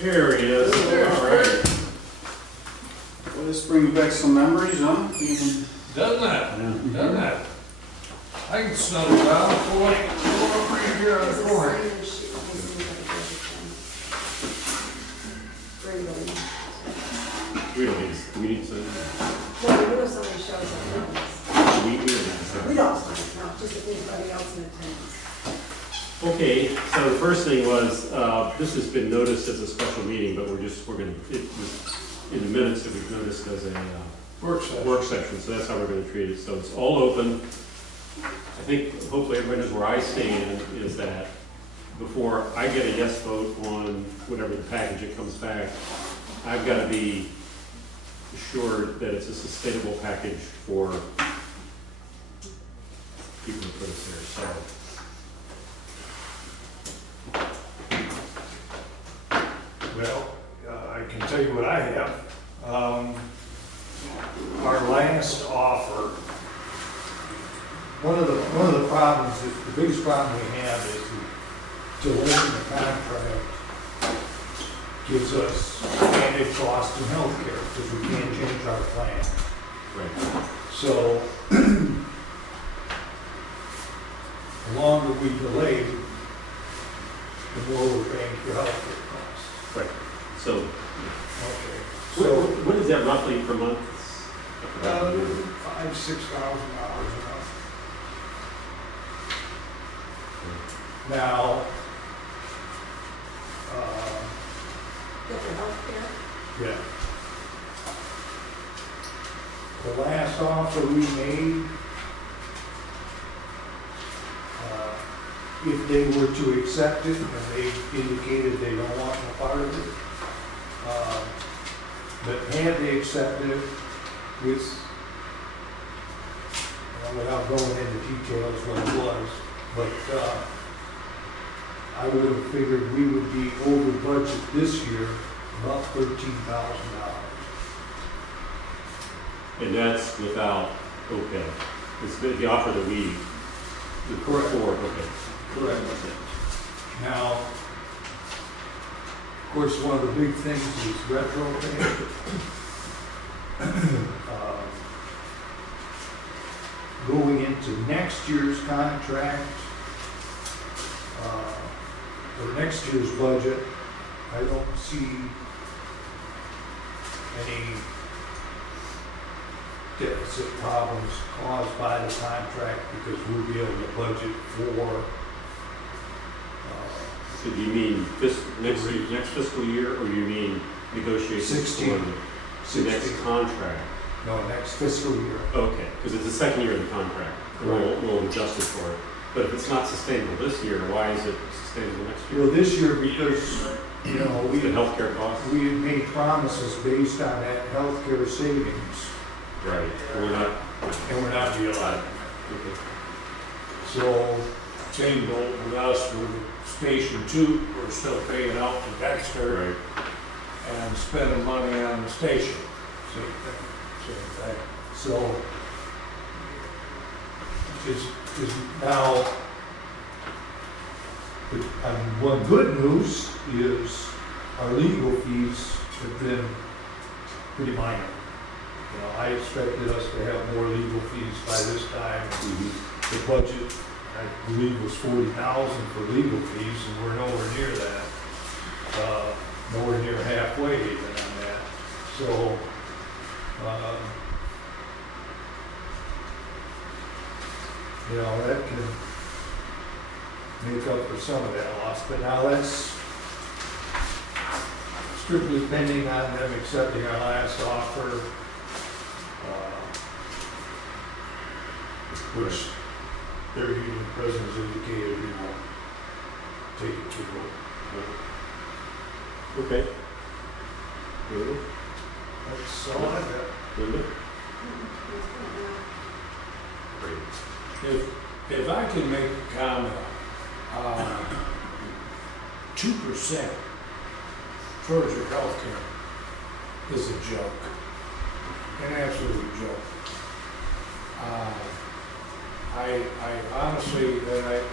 Here he is. All right. Well, this brings back some memories, huh? Even Doesn't that? Doesn't that? I can snuggle down before I go over here on the corner. We don't need to, we need to sign it. No, we know somebody shows up. We don't need to sign We it. don't, no, just if anybody else in attendance. Okay, so the first thing was, this has been noticed as a special meeting, but we're gonna, it was in the minutes that we've noticed as a work session, so that's how we're gonna treat it. So it's all open. I think hopefully everybody knows where I stand, is that before I get a yes vote on whatever the package that comes back, I've got to be assured that it's a sustainable package for people who put us there. So, Well, I can tell you what I have. Our last offer, one of the problems, the biggest problem we have is the delay in the contract gives us added cost in healthcare because we can't change our plan. right. So the longer we delay, the more we're paying for healthcare costs. Right. So, Okay. so what is that roughly per month? $5,000–6,000 a month. Now, Get your healthcare. yeah. The last offer we made, if they were to accept it, and they indicated they don't want no part of it, but had they accepted it with, without going into details what it was, but I would have figured we would be over budget this year about $13,000. And that's without OPEB. It's the offer that we, the correct for, okay. Correct. Now, of course, one of the big things is retro pay. Going into next year's contract, or next year's budget, I don't see any deficit problems caused by the contract because we'll be able to budget for So do you mean next fiscal year, or you mean negotiations 16. for the next contract? no, next fiscal year. Okay, because it's the second year of the contract. We'll adjust it for it. But if it's not sustainable this year, why is it sustainable next year? Well, this year, because, you know, The healthcare costs? we had made promises based on that healthcare savings, Right. We're not, and we're not realizing. okay. So, same goal with us, with Station 2, we're still paying out to Dexter Right. and spending money on the station. Same thing. Same thing. So, is now, one good news is our legal fees have been pretty minor. You know, I expected us to have more legal fees by this time. The budget, I believe, was $40,000 for legal fees, and we're nowhere near that. Nowhere near halfway even on that. So, you know, that can make up for some of that loss. But now that's strictly pending on them accepting our last offer, which their union presidents indicated we will take it to vote. Okay. Good. That's all I got. Linda? Great. If I can make a comment, 2% towards your health care is a joke, an absolute joke. I honestly,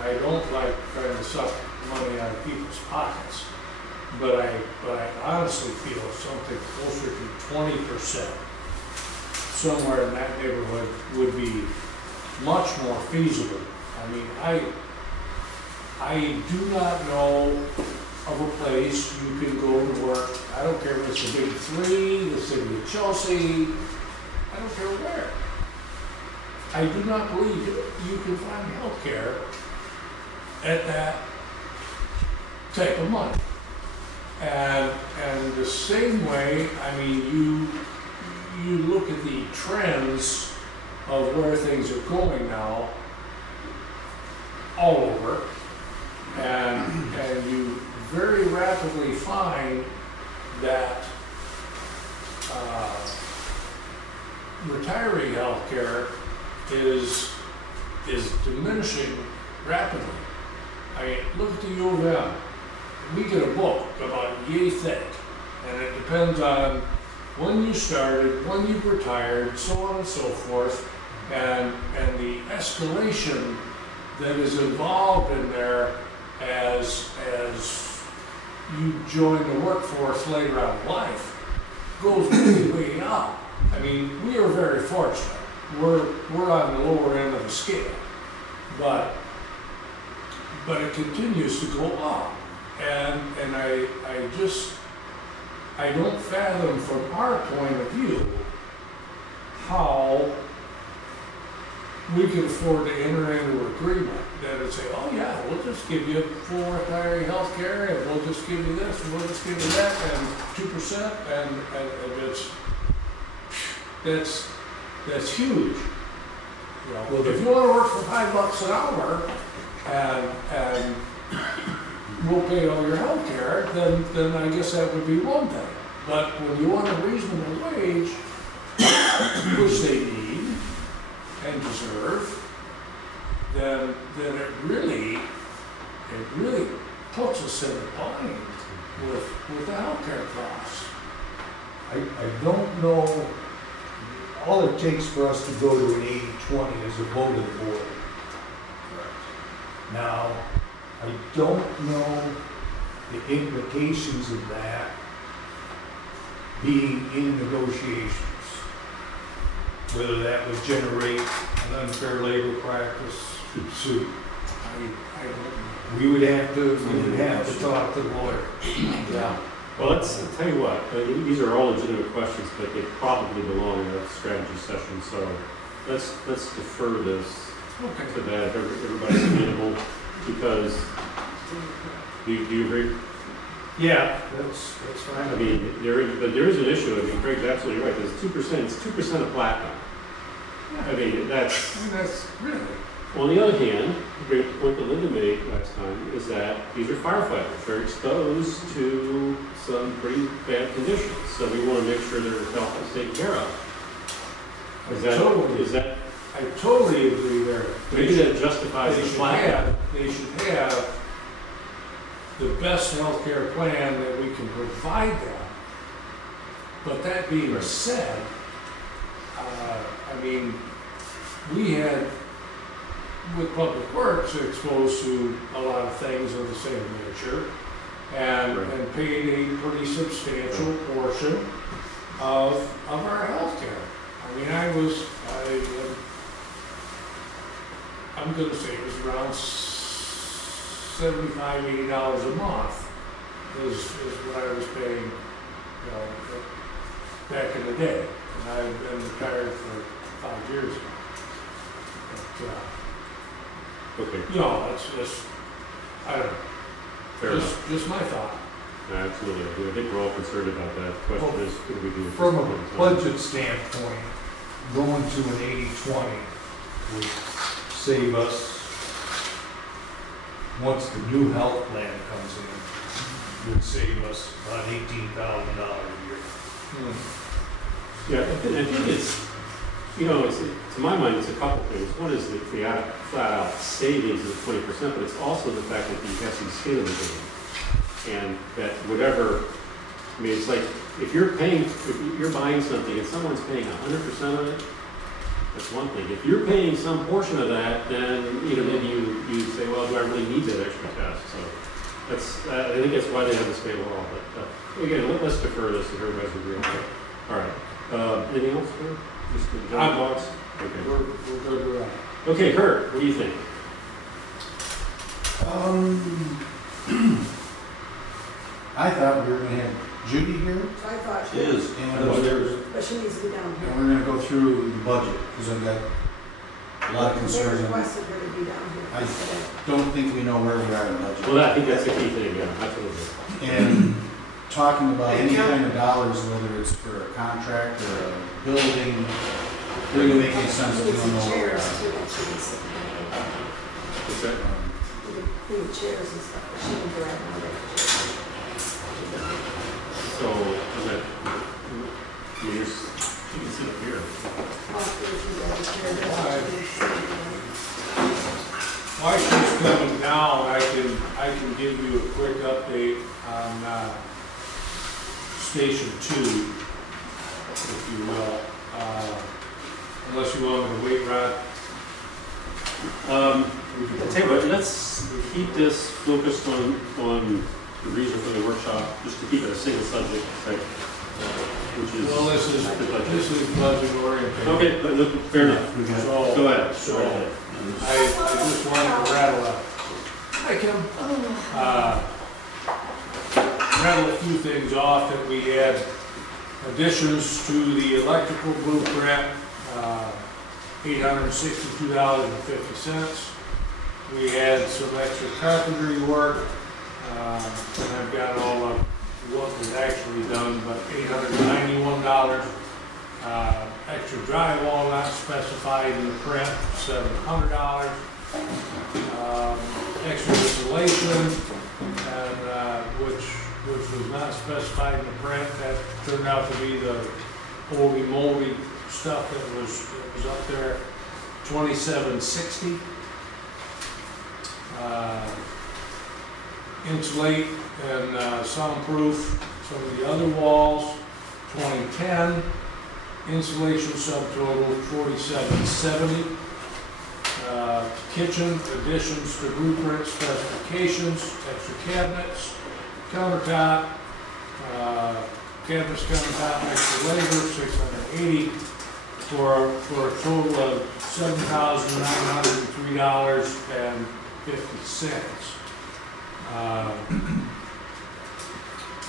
I don't like trying to suck money out of people's pockets, but I honestly feel something closer to 20%, somewhere in that neighborhood would be much more feasible. I mean, I do not know of a place you can go to work. I don't care if it's the Big Three, the city of Chelsea, I don't care where. I do not believe you can find health care at that type of money. And the same way, I mean, you look at the trends of where things are going now, all over, and you very rapidly find that retiree health care is diminishing rapidly. I mean, look at the U of M. We get a book about yay thick, and it depends on when you started, when you retired, so on and so forth, and the escalation that is involved in there as you join the workforce later on in life goes way, way up. I mean, we are very fortunate. We're on the lower end of the scale, but it continues to go up, and I don't fathom from our point of view how we can afford to enter into an agreement that would say, oh yeah, we'll just give you full retiree health care, and we'll just give you this, and we'll just give you that, and 2%, and that's huge. You know, well, if you want to work for $5 an hour, and we'll pay all your health care, then I guess that would be one thing. But when you want a reasonable wage, which they need and deserve, then it really puts us in a bind with the healthcare costs. I don't know, all it takes for us to go to an 80-20 is a vote of the board. Now, I don't know the implications of that being in negotiations. Whether that would generate an unfair labor practice suit. I don't know. We would have to talk to the lawyer. Yeah. Well, I'll tell you what, these are all legitimate questions, but they probably belong in a strategy session, so let's defer this to that, if everybody's amenable, because, do you agree? Yeah, that's fine. I mean, there is an issue. I mean, Craig's absolutely right. There's 2%. It's 2% of platinum. I mean, that's really. On the other hand, the point that Linda made last time is that these are firefighters. They're exposed to some pretty bad conditions, so we want to make sure their health is taken care of. Is that? I totally agree there. Maybe that justifies the platinum. They should have the best health care plan that we can provide them. But that being said, I mean, we had, with Public Works, exposed to a lot of things of the same nature, and paid a pretty substantial portion of our health care. I mean, I'm going to say it was around $75, $80 a month is what I was paying, you know, back in the day. And I've been retired for 5 years now. But, Okay. no, it's just, I don't know. Fair enough. Just my thought. Absolutely. I think we're all concerned about that. The question is, what do we do? at From this a point in time? budget standpoint, going to an 80-20 would save us, once the new health plan comes in, would save us about $18,000 a year. Yeah, I think it's, you know, to my mind, it's a couple things. One is the flat out savings of 20%, but it's also the fact that you have some skin in the game. And that whatever, I mean, it's like, if you're buying something and someone's paying 100% of it, that's one thing. If you're paying some portion of that, then, you know, maybe you say, well, do I really need that extra test? So That's, I think that's why they have the state law, but, again, let's defer this if everybody's agreeing. All right, anything else, Kurt? Just the general thoughts? Okay. We're good with that. Okay, Kurt, what do you think? I thought we were gonna have Judy here, I thought. It is. and But she needs to be down here. we're gonna go through the budget, because I've got a lot of They concerns. and requested her to be down here I- today. Don't think we know where we are in budget. Well, I think that's the key thing, yeah, absolutely. And talking about any kind of dollars, whether it's for a contract or a building, doesn't make any sense if we We need don't know some where we chairs are. too, that she can sit in. What's that? We need chairs and stuff, but she can grab one of those. So, is that, you can sit up here. I'll see if we have a chair there, so she can sit in. While she's coming down, I can give you a quick update on Station 2, if you will. Unless you want me to wait, Rod. I'll tell you what, let's keep this focused on the reason for the workshop, just to keep it a single subject, like, which is. Well, this is budget oriented. Okay, but look, fair enough. So, Go ahead. So, Go ahead. I just wanted to rattle up. Hi, Kim. Rattle a few things off that we had additions to the electrical blueprint, $862.50. We had some extra carpentry work, and I've got all of what was actually done, but $891. Extra drywall not specified in the print, $700. Extra insulation, and which was not specified in the print. That turned out to be the oldie moldy stuff that was up there. $27.60. Insulate and soundproof some of the other walls. $20.10. Insulation subtotal $47.70. Kitchen additions to blueprint specifications, extra cabinets, countertop, cabinets, countertop, extra labor, $680 for a total of $7,903.50.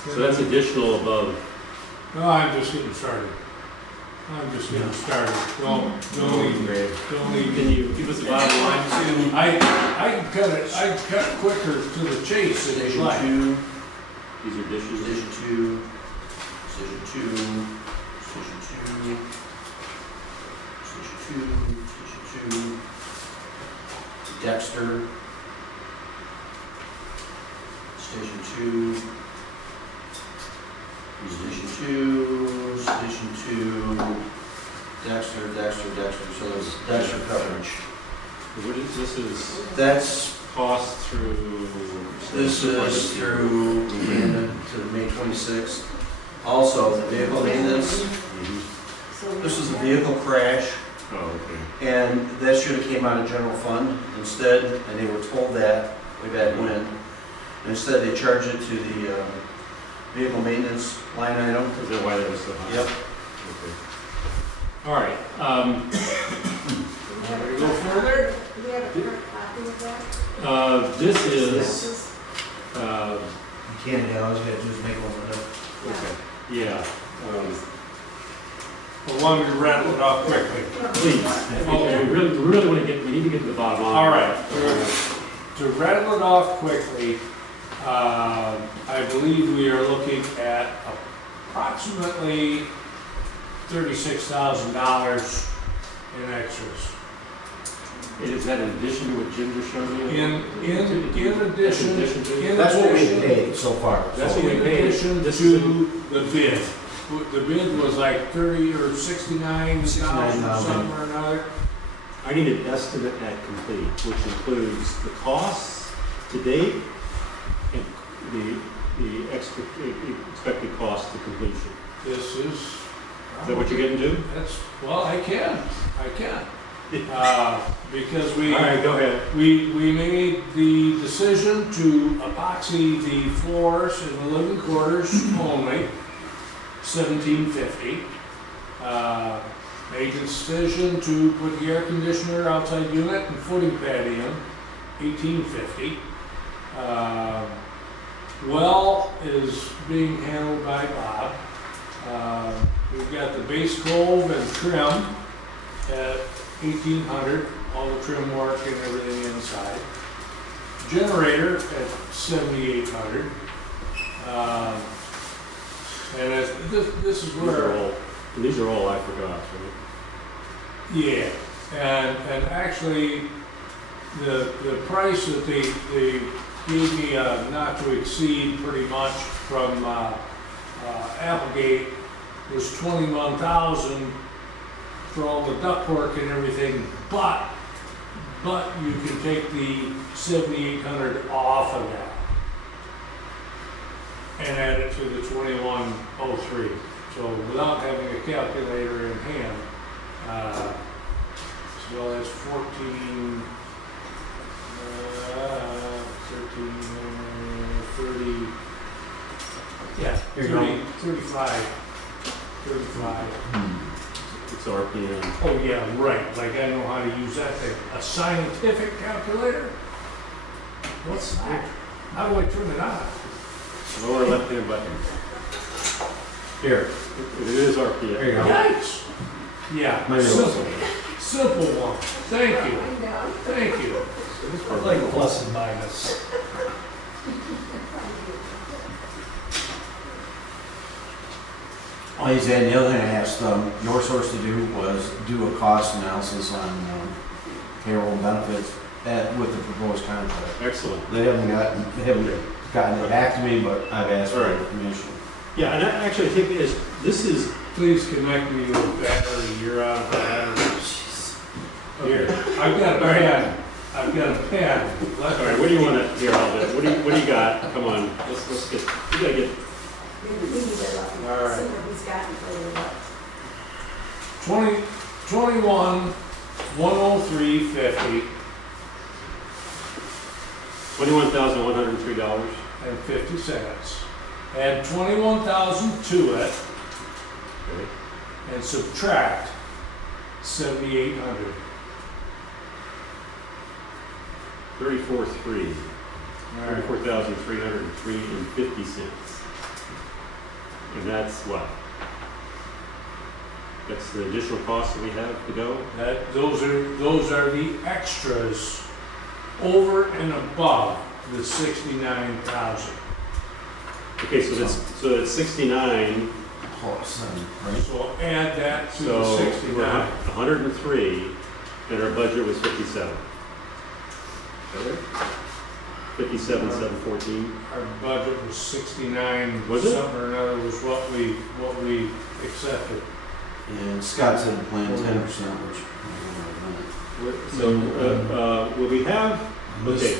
So that's additional above. No, I'm just getting started. Don't even. Can you give us the bottom line too? I can cut quicker to the chase if you Station like. 2, These are dishes. Station 2, Station 2, Station 2, Station 2, Station 2, Dexter, Station 2, Station 2, Station 2, Dexter, so it's Dexter coverage. What is, this is That's, cost through. this is through the end to May 26th. Also, the vehicle maintenance, Mhm. this is a vehicle crash, Oh, okay. and that should have came out of general fund instead, and they were told that way back when. Instead, they charged it to the vehicle maintenance line item. Is that why that was so high? Yep. Okay. All right, Want me to go further? Do we have a current copy of that? this is, This You can, yeah, all you gotta do is make one of okay, yeah, I wanted to rattle it off quickly. please. Okay. We really want to get, we need to get to the bottom line. All right, to rattle it off quickly, I believe we are looking at approximately $36,000 in extras. Is that in addition to what Jim just showed you? In addition, That's what we paid so far. That's what we in paid. addition This to the bid. The bid was like 30 or 69,000, something or another. I need an estimate at complete, which includes the costs to date and the expected cost to completion. This is. Is that what you're getting to? That's, well, I can. Because All right, go ahead. we made the decision to epoxy the floors in the living quarters only, $17.50. Made the decision to put the air conditioner outside unit and footing pad in, $18.50. Well is being handled by Bob. We've got the base cove and trim at $1,800, all the trim work and everything inside. Generator at $7,800. And this is where These are all I forgot, right? yeah, and actually, the price that they gave me not to exceed pretty much from Applegate was $21,000 for all the ductwork and everything, but you can take the $7,800 off of that and add it to the $2,103. So without having a calculator in hand, so that's 14, 13, 30, yeah, Here you 30, go. 35. It's RPM. Oh, yeah, right, like I know how to use that thing. A scientific calculator? What's that? How do I turn it on? Lower left-hand button. Here, It is RPM. there you go. Yikes! Yeah, Maybe simple, simple one. Thank you, Find out. thank you. I like plus and minus. Oh, he's and the other thing I asked your source to do was do a cost analysis on payroll and benefits with the proposed contract. Excellent. They haven't gotten it back to me, but I've asked for All right. information. Yeah, and I actually think this is, Please connect me to a battery. You're out of battery. Here, I've got a pen. I've got a pen. all right, what do you want to, here, what do you got? Come on, let's get, we gotta get, Maybe we need to look and All right. see what he's got for you. 21,103.50 $21,103. and 50 cents. Add 21,000 to it Okay. and subtract 7,800. 34,300. All right. 34,303.50. And that's what? That's the additional cost that we have to go? Those are the extras over and above the 69,000. Okay, so that's 69, Plus, right? So add that to so the we're 69. 103, and our budget was 57. Is that right? 57,714. Our budget was 69, Was it? something or another was what we accepted. And Scott said the plan 10%, which. So, will we have, okay,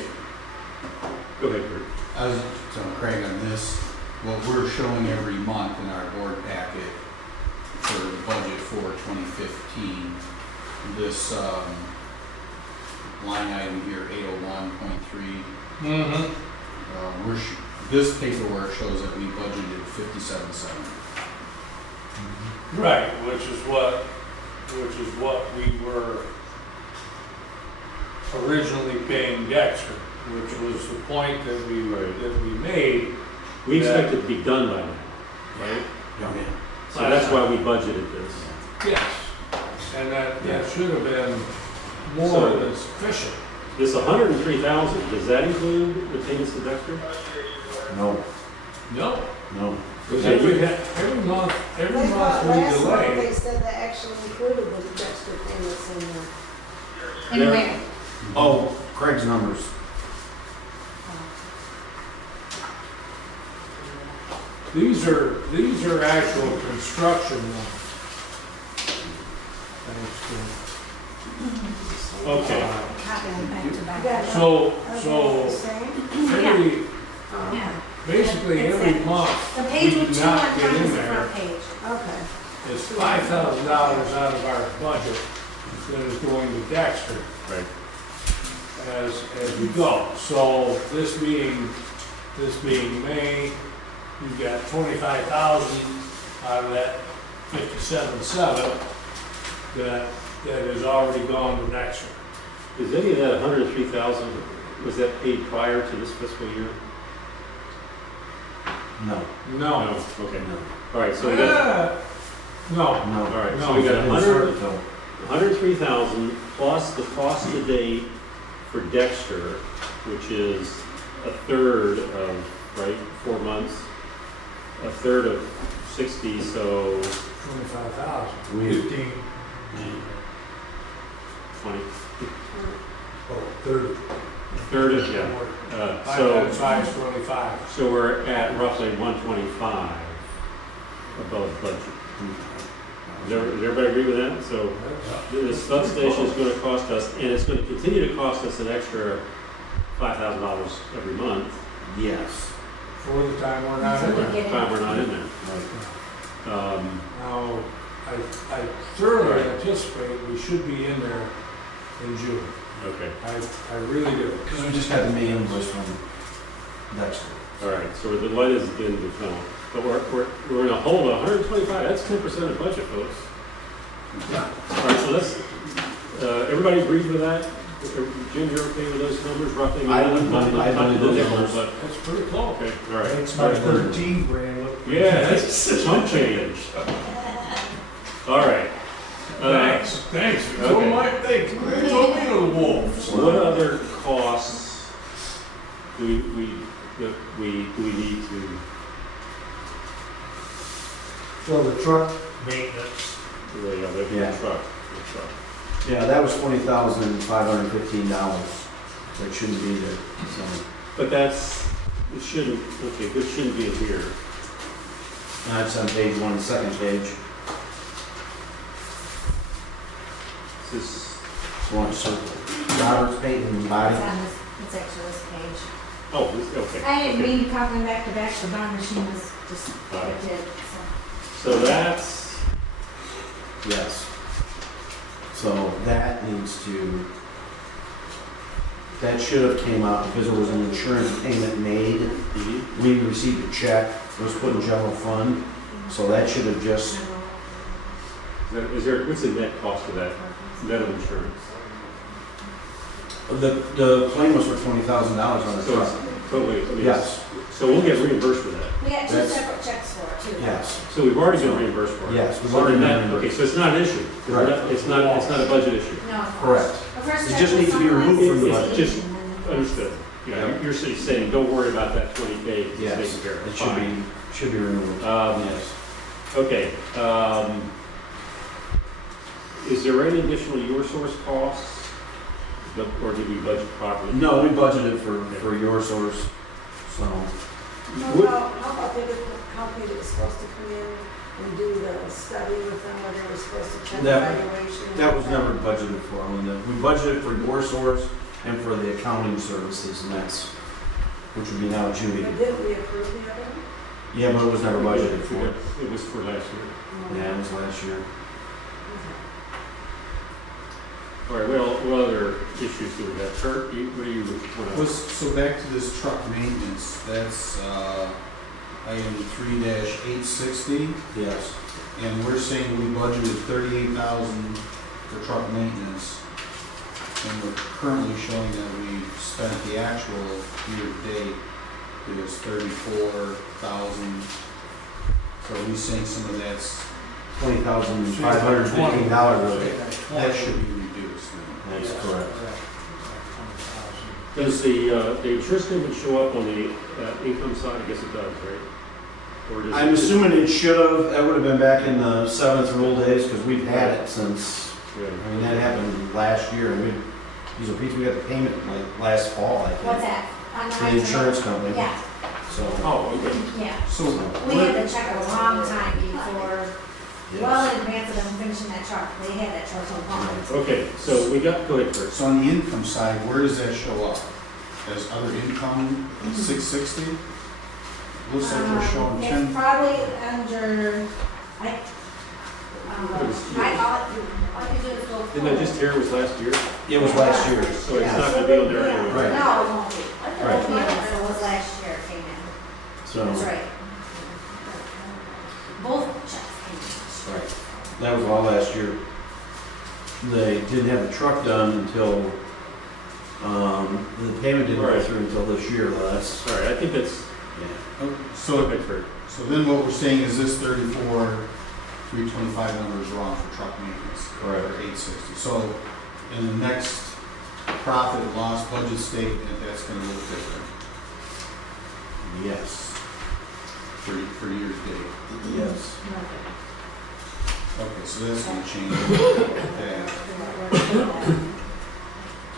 go ahead, Kurt. I was, so Craig, on this, what we're showing every month in our board packet for the budget for 2015, this, line item here, 801.3, Mm-hmm. this paperwork shows that we budgeted 57.7. Right, which is what we were originally paying Dexter, which was the point that we made. We expect it to be done by now, right? Yeah. So that's why we budgeted this. Yes, and that should have been more So- than sufficient. This 103,000, does that include the payments to Dexter? No, No, no. Because every we had, month They thought we last month delay. they said that actually included the extra payments in there. There- Oh, Craig's numbers. These are actual construction ones. okay, Copy them back to back. So Okay, same? every, Yeah. basically It's every that. month, The page we with do two not on get front in is the there. front page. Okay. It's $5,000 out of our budget that is going to Dexter Right. as we go. So this being May, you've got 25,000 out of that 57.7 that has already gone to Dexter. Is any of that 103,000, was that paid prior to this fiscal year? No. No. Okay. All right, so we got, No. all right, so No, we got Didn't start it till- 103,000 plus the cost of the day for Dexter, which is a third of, right, 4 months, a third of 60, so 25,000. 15, 20, oh, 30. a third of, yeah. Five times 5 is 25. So we're at roughly 125 above budget. Does everybody agree with that? So the substation is gonna cost us, and it's gonna continue to cost us an extra $5,000 every month, Yes. For the time we're not in Until we there. get time we're not in there. Right. Now, I thoroughly anticipate we should be in there in June. Okay, I really do. Because we just got the May invoice from Dexter. all right, so the light has been developed, but we're gonna hold 125, that's 10% of budget, folks. All right, so let's, everybody agrees with that? Jim, you're okay with those numbers roughly? I would- Not to I believe the those nickel, numbers. but- That's pretty close. Okay, all right. Makes my 13 grand look. pretty Yeah, nice. that's chump change. All right. Thanks. So okay. Mike, thanks. Throw me to the wolves. What other costs do we need to, So the truck maintenance, the Yeah. truck? Yeah, that was $20,515. That shouldn't be there, so. But that's, it shouldn't, okay, this shouldn't be in here. That's on page 1, second page. This is, One circle. Robert's paint and body. It's on this, it's actually this page. oh, this, okay. I didn't okay. mean to copy them back to back, the bond machine was just, Got it. it did, so. So that's, Yes. So that needs to, that should have came out because there was an insurance payment made. We received a check, it was put in general fund, so that should have just, is there, what's the net cost of that, net of insurance? the claim was for $20,000 on the So truck. it's totally, I mean, Yes, so we'll get reimbursed for that. We got two That's- separate checks for it too. yes, So we've already been reimbursed for it? yes, we've So already then done that, okay, it. so it's not an issue? Right. It's not a budget issue? No. Correct. The first It check just was needs to be summarized removed from the as budget. 16, Just and then- Understood. Yeah, Yeah. you're saying, don't worry about that 20K, it's Yes, taken care of. it should be removed. Fine. Yes. Okay, is there any additional your source costs? Or did we budget properly? No, we budgeted for your source, so. How about the other company that was supposed to come in and do the study with them, where they were supposed to check the That- valuation? and That was all never budgeted for, Linda. We budgeted for your source and for the accounting services, and that's, which would be now Judy. But didn't we approve the other one? Yeah, but it was never budgeted for. It was for last year. Yeah, it was last year. All right, what other issues do we have? Kurt, what do you want to? So back to this truck maintenance, that's, item 3-860, Yes. and we're saying we budgeted 38,000 for truck maintenance. And we're currently showing that we spent the actual year to date, it was 34,000. So are we saying some of that's, $20,515. that should be reduced then? That's correct. Does the insurance company show up on the income side? I guess it does, right? Or does I'm it- assuming it should have, that would have been back in the 7th rule days, because we've had it since, Yeah. I mean, that happened last year, and we got the payment like last fall, I think. What's that? On The insurance company. Yeah, So, Oh, okay. yeah. So, We had to check a long time before, well in advance of them finishing that truck. They had that truck on hold. Okay, so we got, go ahead, Kurt. so on the income side, where does that show up? As other income, 660? Looks like we're showing 10. It's probably under, I call it All you do is go Didn't that just hear it was last year? It was last year. So it's not gonna be on there anyway. Right. No, it won't be. Right. So it was last year it came in. So, That's right. Both checks came in. right. That was all last year. They didn't have the truck done until, the payment didn't go Right. through until this year, though. That's, All right, I think that's, yeah. So, Bedford. so then what we're saying is this 325 number is wrong for truck maintenance. Correct. Or 860. So in the next profit and loss budget statement, that's gonna look different Yes. for year to date. Yes. Okay, so that's gonna change that.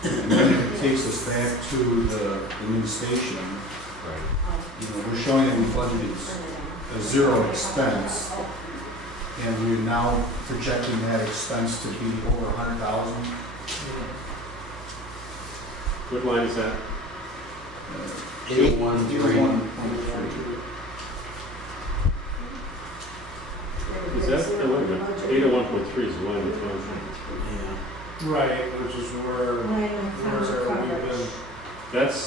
And then it takes us back to the new station. Right. You know, we're showing that we budgeted a zero expense, and we're now projecting that expense to be over 100,000. What line is that? 813. Is that, no, wait a minute, 801.3 is the line with function. Yeah. Right, which is where we've been That's,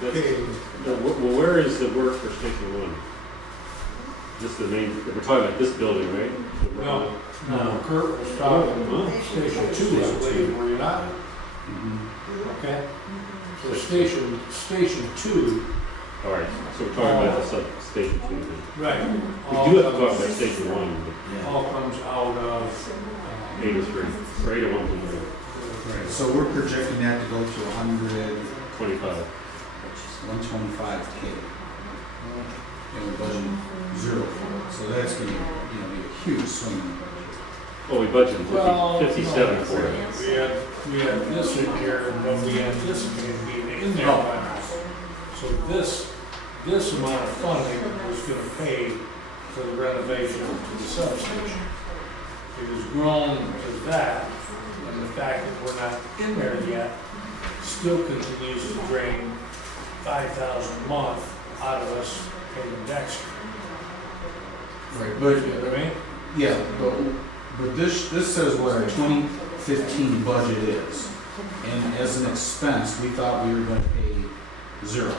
paid. no, well, where is the work for Station 1? This is the main, we're talking about this building, right? No, No. no, Kurt was talking Huh? Station 2, I believe, were you not? Okay. So Station 2. All right, so we're talking about the Station 2 then. Right. We do have to talk about Station 1, Yeah. All comes out of. 803, or 801.3, Right, so we're projecting that to go to 25. 125K. And we're budgeting zero for it, so that's gonna, be a huge swing in the budget. Well, we budgeted Well, 57 no, for it. We had this in here, but we anticipated being in there by now. So this amount of funding was gonna pay for the renovation to the substation. It has grown to that, and the fact that we're not in there yet still continues to drain 5,000 a month out of us paying Dexter. Right, You know what I mean? yeah, but this says what our 2015 budget is. And as an expense, we thought we were gonna pay zero.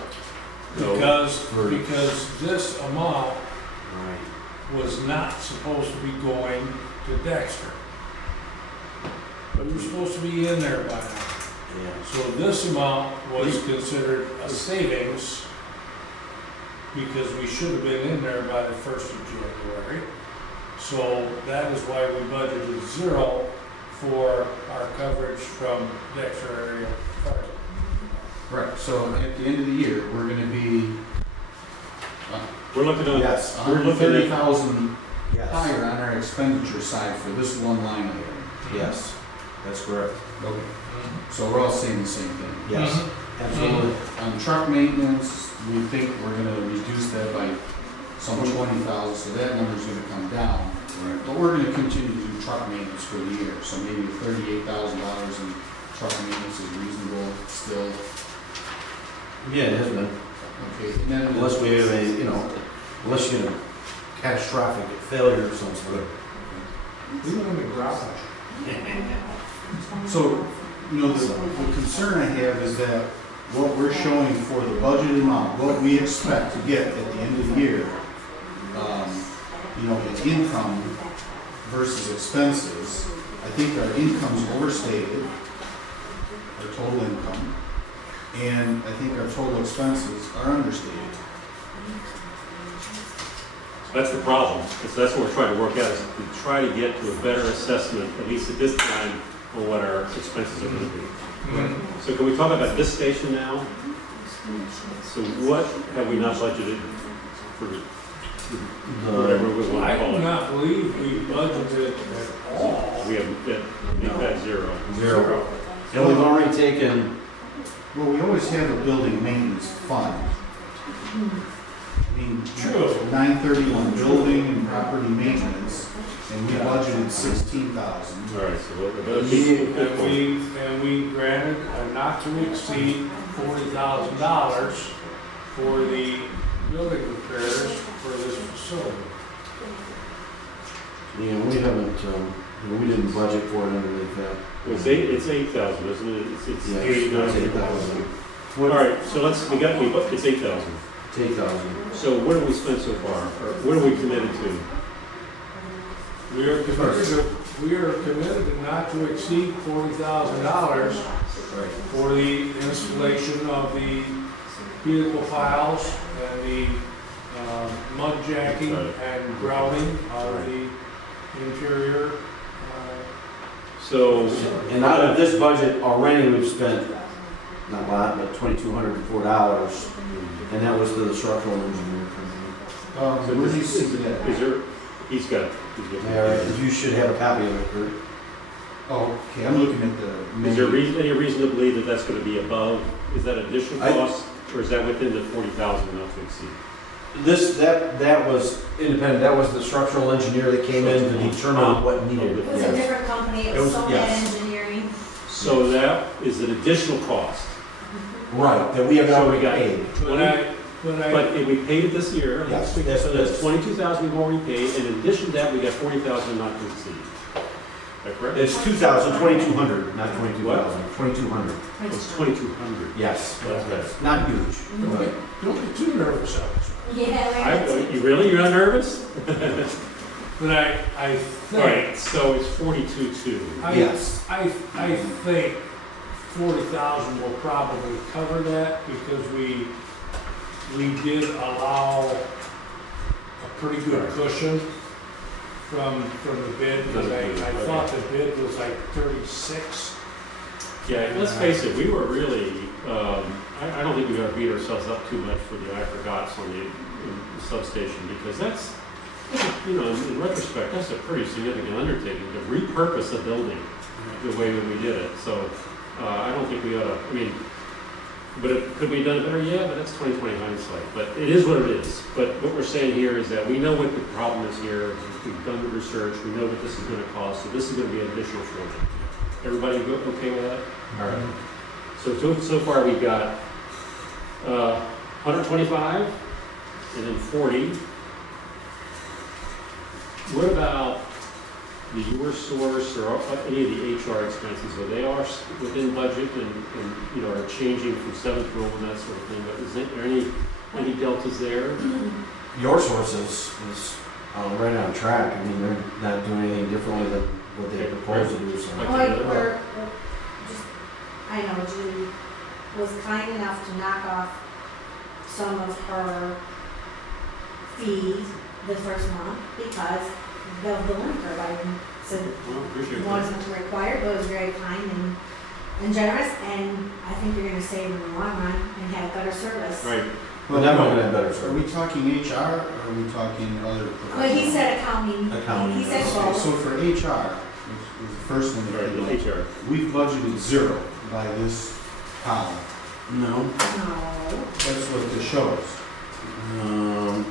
No. Because this amount Right. was not supposed to be going to Dexter. But we were supposed to be in there by now. Yeah. So this amount was considered a savings because we should have been in there by the 1st of January. So that is why we budgeted zero for our coverage from Dexter area fire. Right, so at the end of the year, we're gonna be, We're looking at, Yes. we're looking at, 130,000 Yes. higher on our expenditure side for this one line item. Yes. That's correct. Okay. So we're all saying the same thing. Yes. Mhm. Absolutely. On truck maintenance, we think we're gonna reduce that by some 20,000, so that number's gonna come down. Right. But we're gonna continue to do truck maintenance for the year, so maybe $38,000 in truck maintenance is reasonable still. Yeah, it has been. Okay, and then. Unless we have a, unless you get a catastrophic failure of some sort. We went in the garage. So, the concern I have is that what we're showing for the budget amount, what we expect to get at the end of the year, in income versus expenses, I think our income's overstated, our total income, and I think our total expenses are understated. that's the problem. That's what we're trying to work out, is to try to get to a better assessment, at least at this time, on what our expenses are going to be. So can we talk about this station now? So what have we not budgeted for whatever we want I to call do it? not believe we budgeted at all. We have, we've had zero. Zero. And we've already taken, Well, we always have a building maintenance fund. I mean, True. 931 building and property maintenance, and we budgeted 16,000. All right, so what, And we granted a not to exceed $40,000 for the building repairs for this facility. we haven't, We didn't budget for it underneath that. It's 8,000, isn't it? It's Yeah, 8,000. All right, so it's 8,000. It's 8,000. So what have we spent so far, or what are we committed to? We are committed to not to exceed $40,000 Right. for the installation of the vehicle files and the mud jacking and grouting of the interior. So, And out of this budget already, we've spent, not a lot, but $2,204, and that was to the structural engineer company. Where do you see that? is there, he's got. Yeah, you should have a copy of it, Kurt. Oh, okay, I'm looking at the. Is there any reason to believe that that's going to be above? Is that additional I- cost, or is that within the 40,000 not to exceed? That was independent, that was the structural engineer that came in to determine what needed. It was a different company, it It was was- Somat yes. Engineering. So that is an additional cost. Right, that we have So we already got paid. But if we paid it this year, Yes, so that's- that's 22,000 we've already paid, and in addition to that, we got 40,000 not to exceed. Is that correct? It's 2,200, not 22,000, 2,200. It's 2,200. Yes, Okay. not huge. Don't get, don't get too nervous on this. Yeah, You really, you're not nervous? But I All think, right, so it's 42.2. Yes. I think 40,000 will probably cover that because we did allow a pretty good cushion from the bid, because I thought the bid was like 36. Yeah, let's face it, we were really, I don't think we got to beat ourselves up too much for the I forgots on the substation, because that's, you know, in retrospect, that's a pretty significant undertaking to repurpose a building the way that we did it. So I don't think we ought to, I mean, could we have done it better? Yeah, but that's 20/20 hindsight. But it is what it is. But what we're saying here is that we know what the problem is here. We've done the research. We know what this is going to cost. So this is going to be an additional $40,000. Everybody okay with that? All right. So far we've got 125 and then 40. What about the your source or any of the HR expenses? Are they are within budget and you know are changing from seventh row and that sort of thing? But is there any deltas there? Your sources is right on track. I mean, they're not doing anything differently than what they proposed to do. So. we're just, I know Judy was kind enough to knock off some of her fees the first month because of the learning curve. I said Well, appreciate it that. wasn't required, but it was very kind and generous, and I think you're gonna save in the long run and have better service. Right. We're definitely gonna have better Are we service. talking HR or are we talking other? But he said accounting, Accounting. he said Okay, both. so for HR, which is the first one that Right, came the up, HR. we've budgeted 0 by this column. No. No. That's what this shows.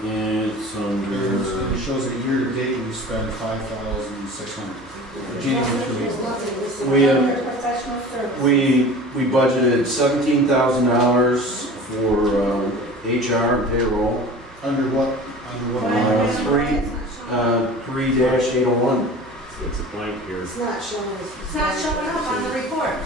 It's under. It shows that year to date we spent 5,600. January through We, Professional service. We budgeted $17,000 for HR and payroll. Under what? But line? I don't know why three- it's not showing. 3-801. It's a blank here. It's not showing. It's not showing up on the report.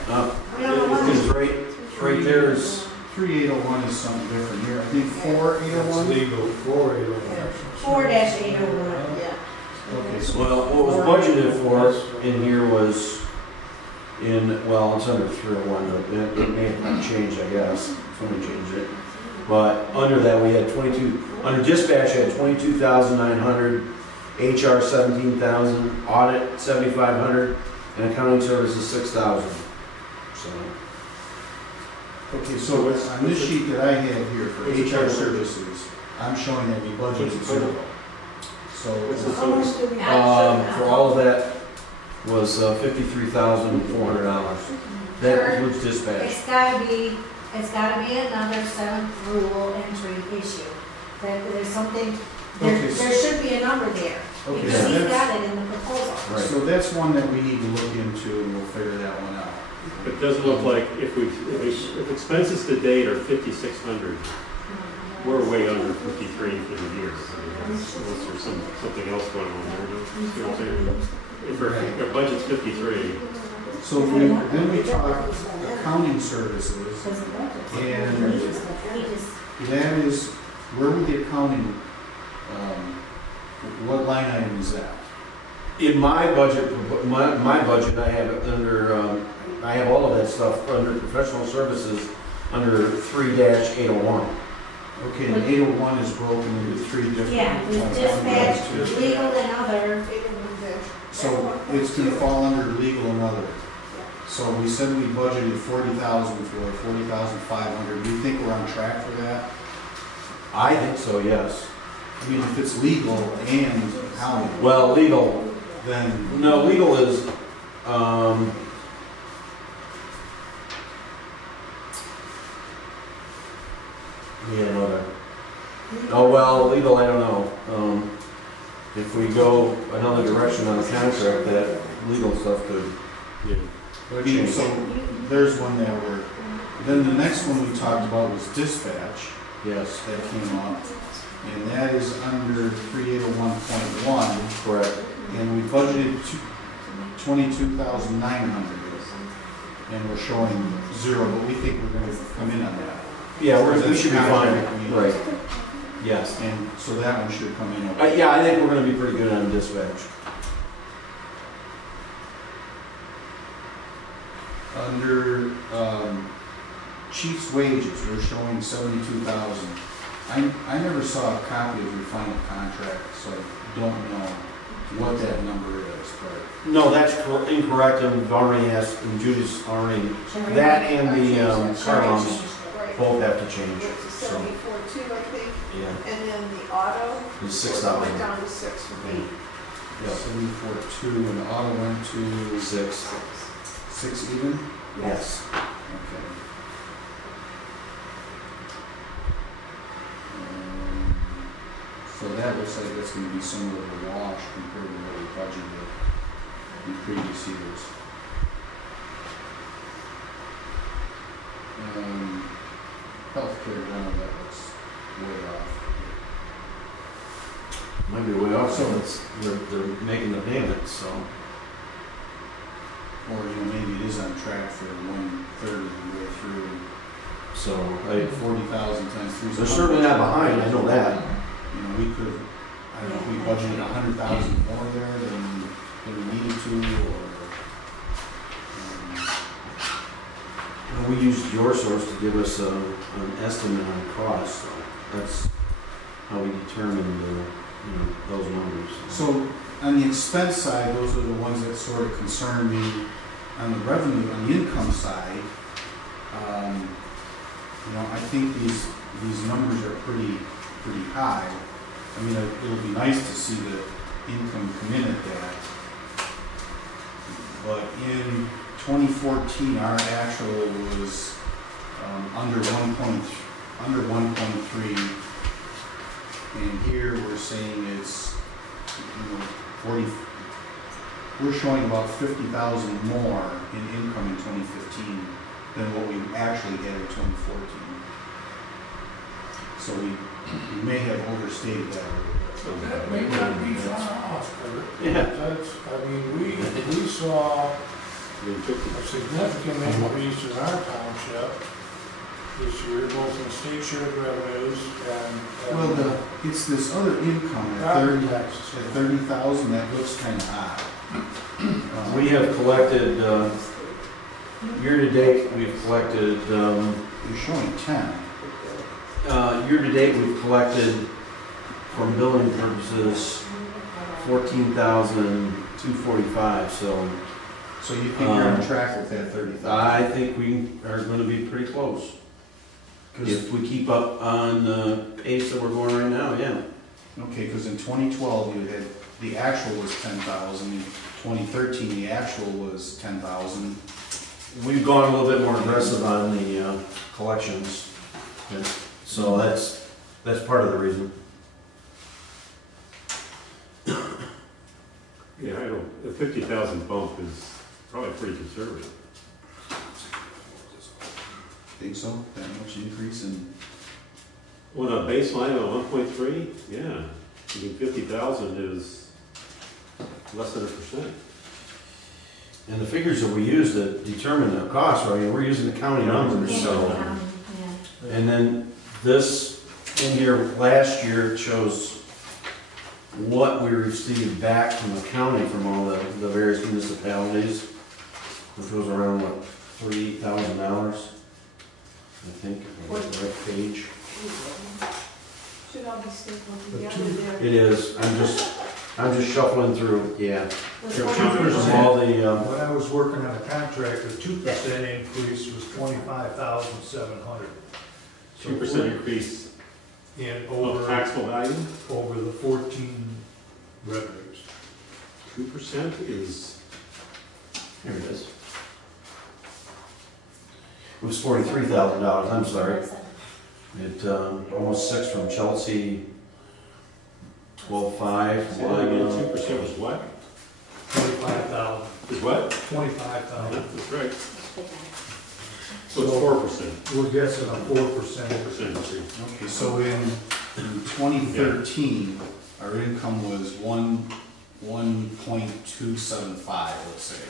We don't know It's why. right there is. 3801 is something different here. I think It's 4801. legal, 4,801. 4-801. Yeah. Okay, so Well, what was budgeted for in here was well, it's under 301, but it may have not changed, I guess. Somebody changed it. But under that, we had 22, under dispatch, I had 22,900, HR 17,000, audit 7,500, and accounting services 6,000. So, okay, so on this sheet that I have here for HR services, I'm showing that we budgeted 0. So How much do we? for all of that was $53,400. That includes dispatch. It's gotta be another seventh rule entry issue. That there's something, there Okay, so- should be a number there. Okay, Because so he's that's- got it in the proposal. Right. So that's one that we need to look into, and we'll figure that one out. It doesn't look like if expenses to date are 5,600, we're way under 53 for the year. I mean, unless there's something else going on there. You see what I'm saying? if our budget's 53, So if we, then we talk accounting services, Because the budget. and He just, that is, where would the accounting, what line item is that? In my budget, my budget, I have it under, I have all of that stuff under professional services under 3-801. Okay, and 801 is broken into three different. yeah, we dispatch, legal and other. So it's gonna fall under legal and other. So we said we budgeted 40,000 for 40,500. Do you think we're on track for that? I think so, yes. I mean, if it's legal and accounting, Well, legal, then, no, legal is, yeah, another. Oh, well, legal, I don't know. If we go another direction on the contract, that legal stuff could, yeah. so there's one there where, then the next one we talked about was dispatch. yes, That came up, and that is under 3801.1, correct. and we budgeted 22,900, and we're showing zero, but we think we're gonna come in on that. Yeah, we should be fine, Contract we- right, yes. And so that one should come in okay. Yeah, I think we're gonna be pretty good on dispatch. Under chief's wages, we're showing 72,000. I never saw a copy of your final contract, so I don't know what that number is, but. No, that's incorrect, and we've already asked, and Judy's already, that and the car loans both have to change, It's so, 74.2, I think, yeah, and then the auto it's 6,000. went down to 6 from 8. Yeah. 74.2, and the auto went to 6, 6 even? yes. Okay. So that looks like that's gonna be somewhat of a wash compared to what we budgeted in previous years. Healthcare, none of that looks way off. Might be way off, so they're making the payments, so. Or, maybe it is on track for 1/3 of the way through. So, 40,000 times 3. they're certainly not behind, I know that. We could, I don't know, if we budgeted 100,000 more there than we needed to, or. We used your source to give us an estimate on cost, so that's how we determined, those numbers. So, on the expense side, those are the ones that sort of concern me. On the revenue, on the income side, I think these numbers are pretty high. I mean, it'll be nice to see the income come in at that. But in 2014, our actual was under 1.3, and here we're saying it's 40. We're showing about 50,000 more in income in 2015 than what we actually had in 2014. So we may have overstated that a little bit. So that may not be far off, Kurt. Yeah. We saw a significant increase in our township this year, both in state share revenues and. Well, it's this other income at property taxes. 30,000, that looks kind of odd. We have collected, year-to-date, we've collected, You're showing 10. year-to-date, we've collected, for billing purposes, 14,245, so So you think you're on track with that 30,000? I think we are gonna be pretty close. If we keep up on the pace that we're going right now, yeah. Okay, because in 2012, you had, the actual was 10,000. In 2013, the actual was 10,000. We've gone a little bit more aggressive on the collections, so that's part of the reason. Yeah, the 50,000 bump is probably pretty conservative. Think so? That much increase in? Well, a baseline of 1.3, yeah. I mean, 50,000 is less than 1%. And the figures that we use to determine the cost, I mean, we're using the county numbers, so. Yeah. And then this, in here, last year, it shows what we received back from the county from all the various municipalities, which was around, what, $38,000, I think, on the right page. Should all be stapled The together there. It is, I'm just shuffling through, yeah. Was Your one two of From percent. all the, When I was working on a contract, the 2% increase was 25,700. 2% increase In of over, taxable value, over the 14 revenues. 2% is, here it is. It was $43,000, I'm sorry. It, almost 6 from Chelsea, 12.5 say from that again, Lima. 2% was what? 25,000, Is what? 25,000. That's right. So it's 4%. We're guessing a 4%. 4% increase. Okay, so in 2013, our income was 1.275, let's say.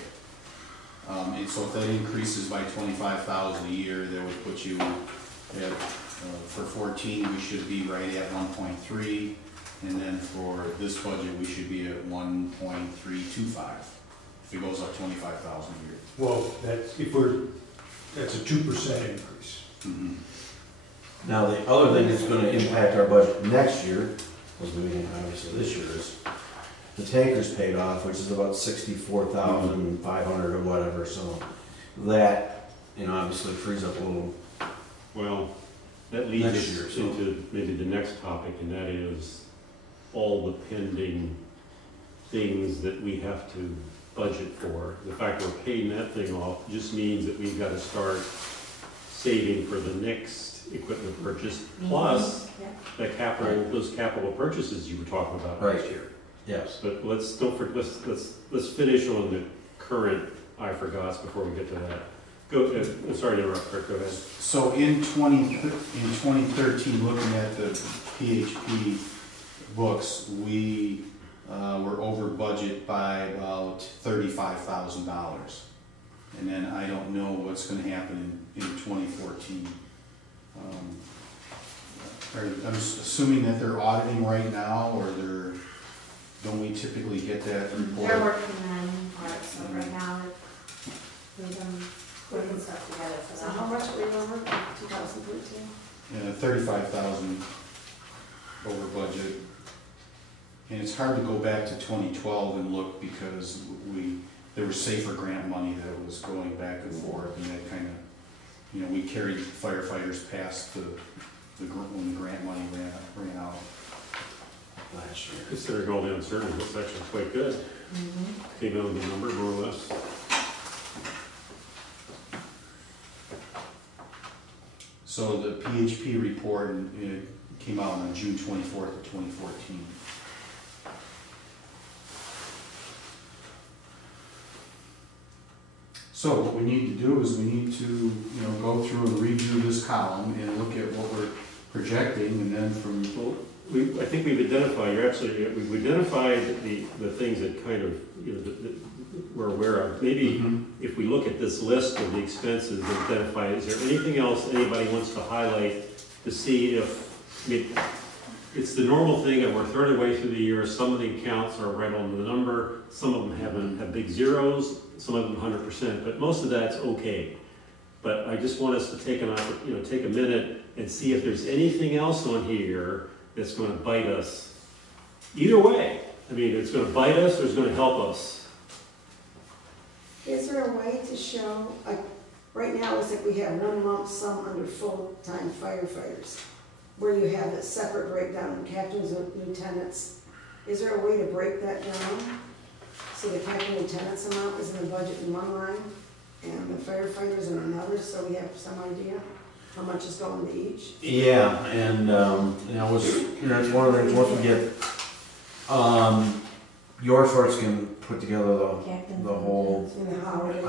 And so if that increases by 25,000 a year, that would put you at, for 14, we should be right at 1.3. And then for this budget, we should be at 1.325, if it goes up 25,000 a year. Well, that's, that's a 2% increase. Mhm. Now, the other thing that's gonna impact our budget next year, because we obviously this year, is the tanker's paid off, which is about 64,500 or whatever, so that, obviously frees up a little. Well, that leads Next us year, so- into maybe the next topic, and that is all the pending things that we have to budget for. The fact we're paying that thing off just means that we've got to start saving for the next equipment purchase, plus Yeah. those capital purchases you were talking about Right. last year. Yes. But let's finish on the current I forgots before we get to that. Go, I'm sorry to interrupt, Kirk, go ahead. So in 2013, looking at the PHP books, we were over budget by about $35,000. And then I don't know what's gonna happen in 2014. I'm assuming that they're auditing right now, or don't we typically get that report? They're working on parts, so right now, we've been putting stuff together for So how them. much were you over 2013? 35,000 over budget. And it's hard to go back to 2012 and look, because there was safer grant money that was going back and forth, and that kind of, we carried firefighters past when the grant money ran out. Last year. Considering all the uncertainty, it's actually quite good. Came out with a number, more or less. So the PHP report, it came out on June 24th of 2014. So what we need to do is we need to, go through and redo this column and look at what we're projecting, and then from, Well, I think we've identified, you're absolutely, we've identified the things that kind of, that we're aware of. Maybe if we look at this list of the expenses and identify, is there anything else anybody wants to highlight to see if, it's the normal thing that we're a third of the way through the year, some of the accounts are right on the number, some of them have big zeros, some of them 100%, but most of that's okay. But I just want us to take take a minute and see if there's anything else on here that's going to bite us. Either way, it's going to bite us or it's going to help us. Is there a way to show, like, right now, it's like we have one lump sum under full-time firefighters, where you have a separate breakdown, captains and lieutenants. Is there a way to break that down? So the captain and lieutenant's amount is in the budget in one line, and the firefighters in another, so we have some idea how much is going to each? Yeah, and, it's one of the things, once we get, your sorts can put together the whole, In the holiday?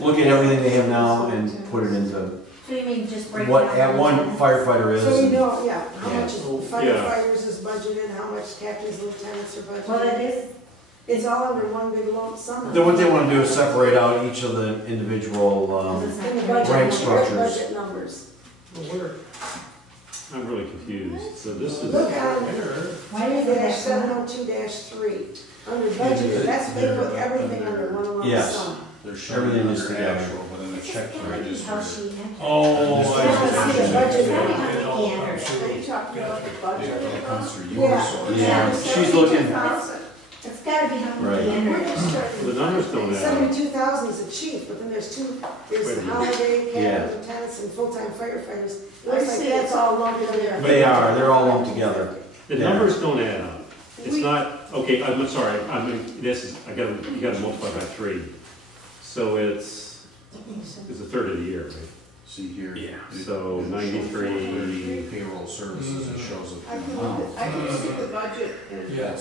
look at everything they have now and put it into So you mean just break what down at the one lieutenants? firefighter is. So we and- know, how Yeah. much is firefighters is budgeted, how much captains, lieutenants are budgeted? Well, it is, It's all under one big lump sum. Then what they wanna do is separate out each of the individual, In the budget, rank numbers, structures. budget numbers. I'm really confused. So this is, Look on Why is it that 3-702-3, under budget, that's, they put everything under one lump Yes. sum. They're showing Everything is their together. actual, but then the check How register. she entered. Oh, Yeah, I see the budget. see. How he entered it. Are you talking about the budget? That comes through Yeah. your source. Yeah, she's looking, It's gotta be how Right. he entered We're it. just trying the to. numbers don't add up. 72,000 is the chief, but then there's two, there's Wait a the minute. holiday, Yeah. captain, lieutenants, and full-time firefighters. I Looks like see, that's it's all all lumped in there. they are, they're all lumped together. The Yeah. numbers don't add up. It's We- not, okay, I'm sorry, this is, you gotta multiply by 3. So it's a third of the year, right? See here. Yeah. it- So it shows 93. Payroll services, it shows I a can, amount. I can see the budget and, you know, Yeah.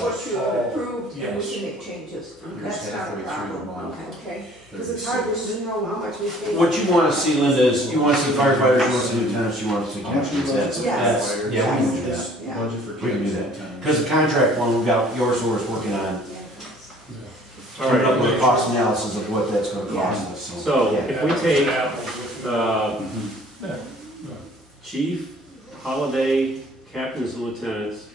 what you have approved, and Yes. we can make changes. Here's That's not a halfway through the problem, month. okay? Because it's hard to know how much we pay. What you wanna see, Linda, is you wanna see firefighters, you wanna see lieutenants, you wanna see How much captains, we that's, budget Yes. for yeah, we can do firefighters, that. Yeah. budget for We can do kids that. and time. Cause the contract one, we've got your source working on, All coming up with a right, cost analysis of what that's gonna cost us, so yeah. if we take, Apples. chief, holiday, captains and lieutenants,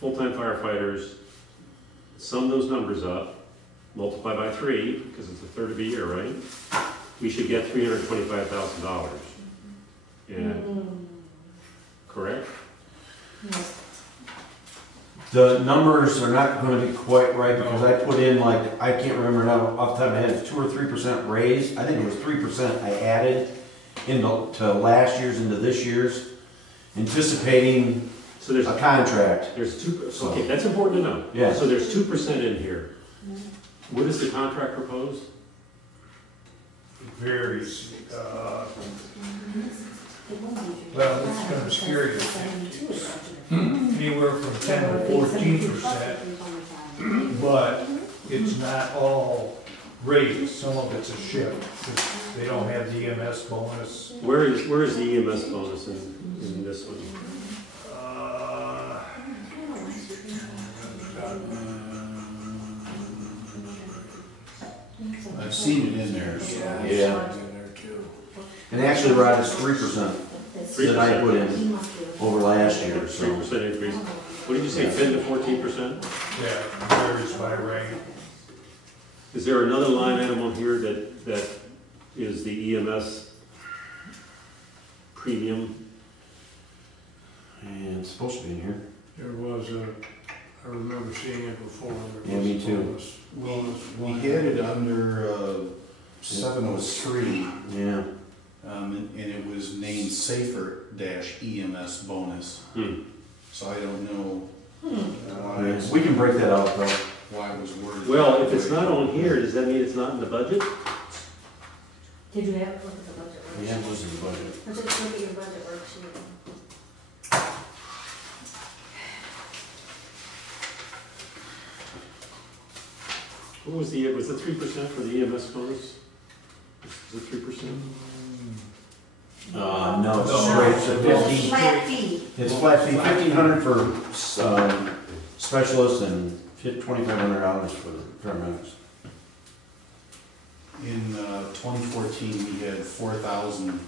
full-time firefighters, sum those numbers up, multiply by 3, because it's a third of a year, right? We should get $325,000. And, correct? Yes. The numbers are not gonna be quite right, because I put in like, I can't remember now off the top of my head, it's 2 or 3% raise, I think it was 3% I added to last year's into this year's, anticipating So there's, a contract. there's 2, okay, that's important to know. Yeah. So there's 2% in here. What is the contract proposed? It varies, well, it's gonna scare you. Anywhere from 10 to 14%, but it's not all raised, some of it's a shift. They don't have the EMS bonus. Where is the EMS bonus in this one? Uh, I've seen it in there. Yeah. Yeah. it's in there too. And actually, Rod, it's 3% that I put in over last year, so. 3% increase. What did you say, 10 to 14%? yeah, varies by rank. Is there another line item on here that is the EMS premium? And it's supposed to be in here. There was I remember seeing it before. There Yeah, was me a too. bonus We line. had it under 703, Yeah. and it was named Safer EMS bonus. So I don't know why, We can break that out, though. why it was worded. Well, if that it's way. not on here, does that mean it's not in the budget? Did you have, look at the budget worksheet? Yeah, it was in the budget. Let's just look at your budget worksheet. What was the 3% for the EMS bonus? Was it 3%? No, it's No. straight, it's a It's 15, flat fee. it's flat fee, 1,500 for, specialists and $2,500 for the paramedics. In 2014, we had $4,000.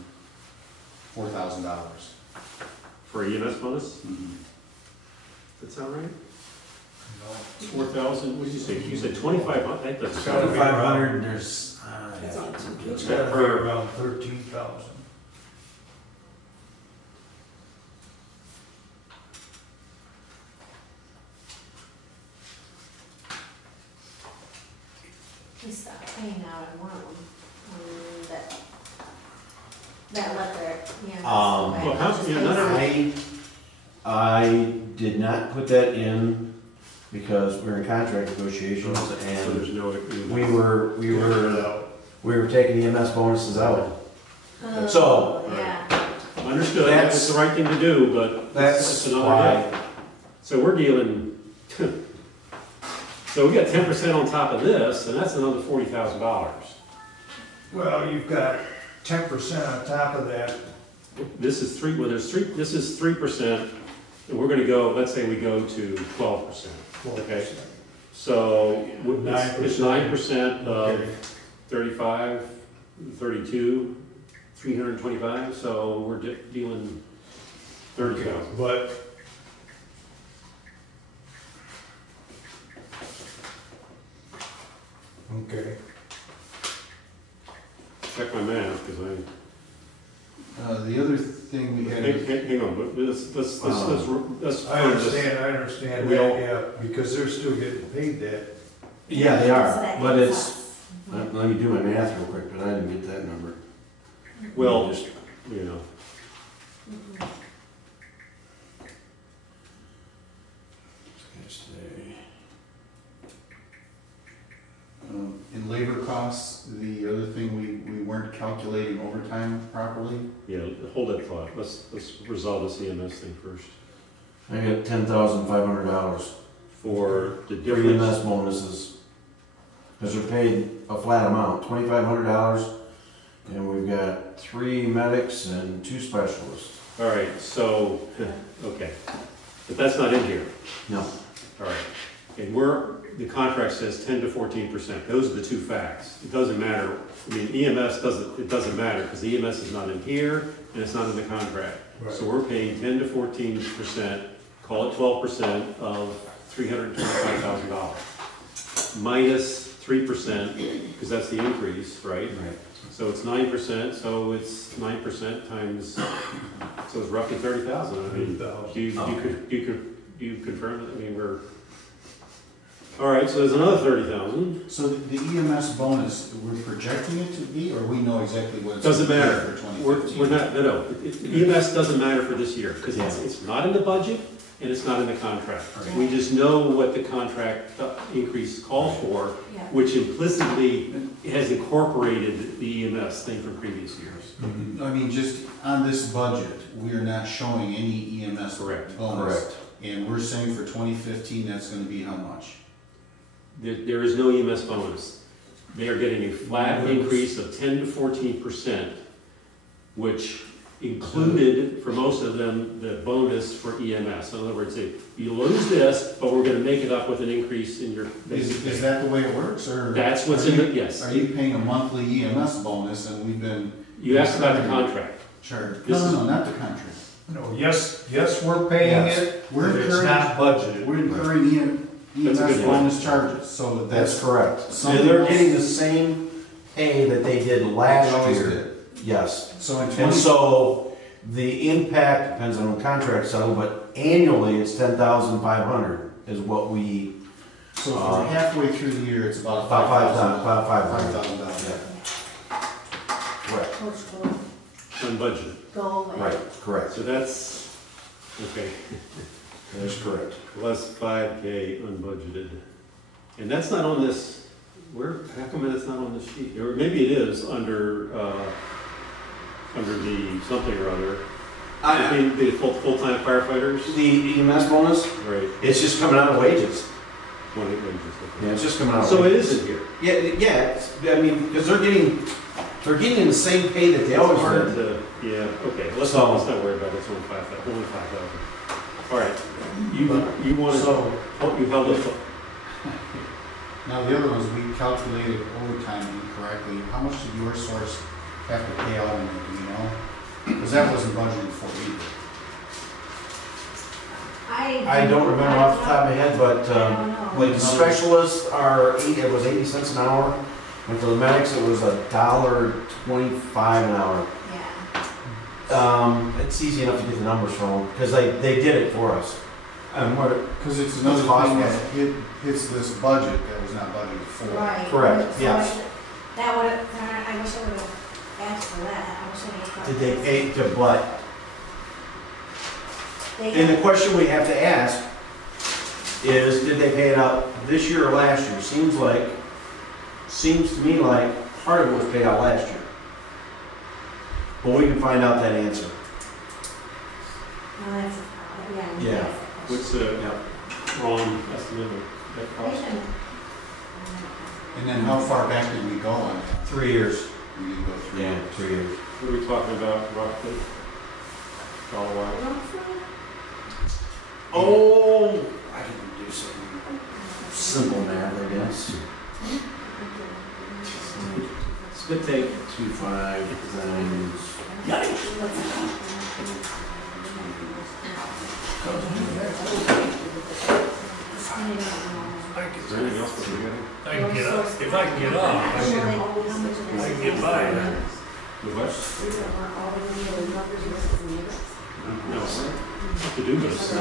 For EMS bonus? That sound right? 4,000, what did you say? You said 2,500, that doesn't sound right. 2,500, and there's, It's on two It's pages. gotta be around 13,000. We stopped paying out on one of them, that let their, yeah. Well, how- yeah, not every- I did not put that in because we're in contract negotiations So and there's no. we were taking EMS bonuses out. Oh, So- yeah. Understood, that was the right thing to do, but That's another why, day. So we're dealing, so we got 10% on top of this, and that's another $40,000. Well, you've got 10% on top of that. This is 3%, and we're gonna go, let's say we go to 12%. Okay. So it's 9% of Okay. 35, 32, 325, so we're dealing 30,000. But okay. Check my math, because The other thing we had. hang on, but let's. I understand We all- that, yeah, because they're still getting paid that. Yeah, they So are, that but gives it's, us- let me do my math real quick, but I didn't get that number. Well, Just- you know, In labor costs, the other thing, we weren't calculating overtime properly. yeah, hold that thought. Let's resolve this EMS thing first. I got $10,500 For the for difference. EMS bonuses. Because they're paid a flat amount, $2,500, and we've got 3 medics and 2 specialists. All right, so, okay, but that's not in here. No. All right, and the contract says 10 to 14%. Those are the two facts. It doesn't matter. I mean, it doesn't matter because the EMS is not in here and it's not in the contract. So we're paying 10 to 14%, call it 12% of $325,000. Minus 3%, because that's the increase, right? Right. So it's 9%, so it's 9% times, so it's roughly 30,000. I mean, you confirm that? I mean, all right, so there's another 30,000. So the EMS bonus, we're projecting it to be, or we know exactly what it's? Doesn't gonna be matter. For We're 2015? not, no, EMS doesn't matter for this year, because it's not in the budget and it's not in the contract. Right. We just know what the contract increase calls for, Yeah. which implicitly has incorporated the EMS thing from previous years. Mhm. I mean, just on this budget, we are not showing any EMS Correct. bonus. Correct. And we're saying for 2015, that's gonna be how much? There is no EMS bonus. They are getting a flat increase of 10 to 14%, which included, for most of them, the bonus for EMS. In other words, you lose this, but we're gonna make it up with an increase in your basic Is pay. that the way it works, or? That's what's in the, yes. Are you paying a monthly EMS bonus and we've been You asked about the contract. charged? This is- No, not the contract. No, yes, we're paying Yes. it, We're but it's incurring- not budgeted. We're incurring That's a EMS good point. bonus charges, so That's that's. correct. Something And they're else- getting the same pay that they did They last always year. did. Yes. So in And 20, so the impact depends on the contract settled, but annually it's 10,500 is what we, so if we're halfway through the year, it's about about $5,000. $5,500. $5,000. Correct. Which will Unbudgeted. go away. Right, correct. So that's, okay, That is correct. plus 5K unbudgeted. And that's not on this, how come it's not on this sheet? Or maybe it is under the something or other. I mean, the full-time firefighters? The EMS bonus, Right. it's just coming out of wages. One of the wages, okay. Yeah, it's just coming out of So it wages. is in here. I mean, because they're getting the same pay that they always It's hard did. to, yeah, okay, let's So- not worry about it, it's only 5,000, only 5,000. All right, you wanted, So, you held us, Now, the other ones, we calculated overtime incorrectly. How much did your source have to pay out in it, do you know? Because that wasn't budgeted for either. I don't remember off the top of my head, but, I don't know. like, the specialists are, it was 80 cents an hour, and for the medics, it was $1.25 an hour. Yeah. It's easy enough to get the numbers from them, because they did it for us. Because it's another Cost thing was- that hits this budget that was not budgeted for. Right. Correct, So yes. That would have, I wish I would have asked for that. I wish I would have. Did they pay to what? They And the had- question we have to ask is, did they pay it out this year or last year? Seems to me like part of it was paid out last year. But we can find out that answer. No, that's a problem, yeah. Yeah. that's a question. what's the Yeah. wrong estimate of that They cost? shouldn't- And then how far back did we go on that? 3 years. We didn't go through. 3 years. What are we talking about roughly? Dollar wise? Roughly? Oh, I can do something. Spit take 2.5 times. Is there anything else we're forgetting? I can get up, if I can get up, I can get by. The what? No, to do this.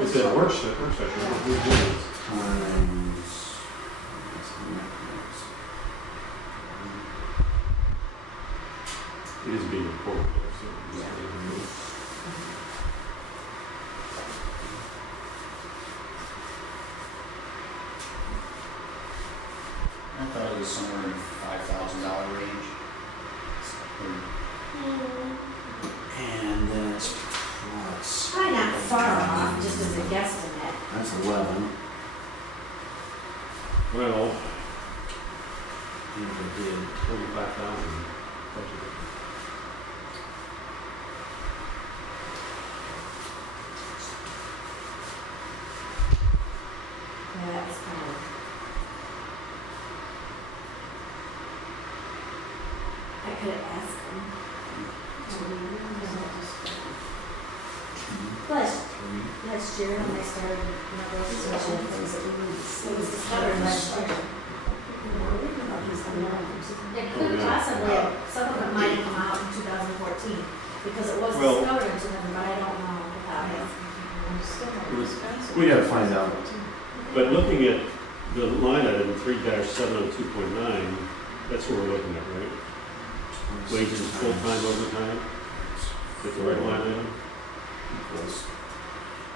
It's a work session. We're doing this. Times. It is being recorded, so. I thought it was somewhere in $5,000 range. And then it's Probably not far off, just as a guesstimate. that's 11. Well, And we did 45,000 budget. Yeah, that was kind of. I could have asked them. But last year, when I started negotiation, it was discovered last year. It could possibly, some of it might have come out in 2014, because it was Well- discovered in 2000, but I don't know without it. We gotta find out. But looking at the line item 3-702.9, that's what we're looking at, right? Wages, full-time, overtime, is the right line item?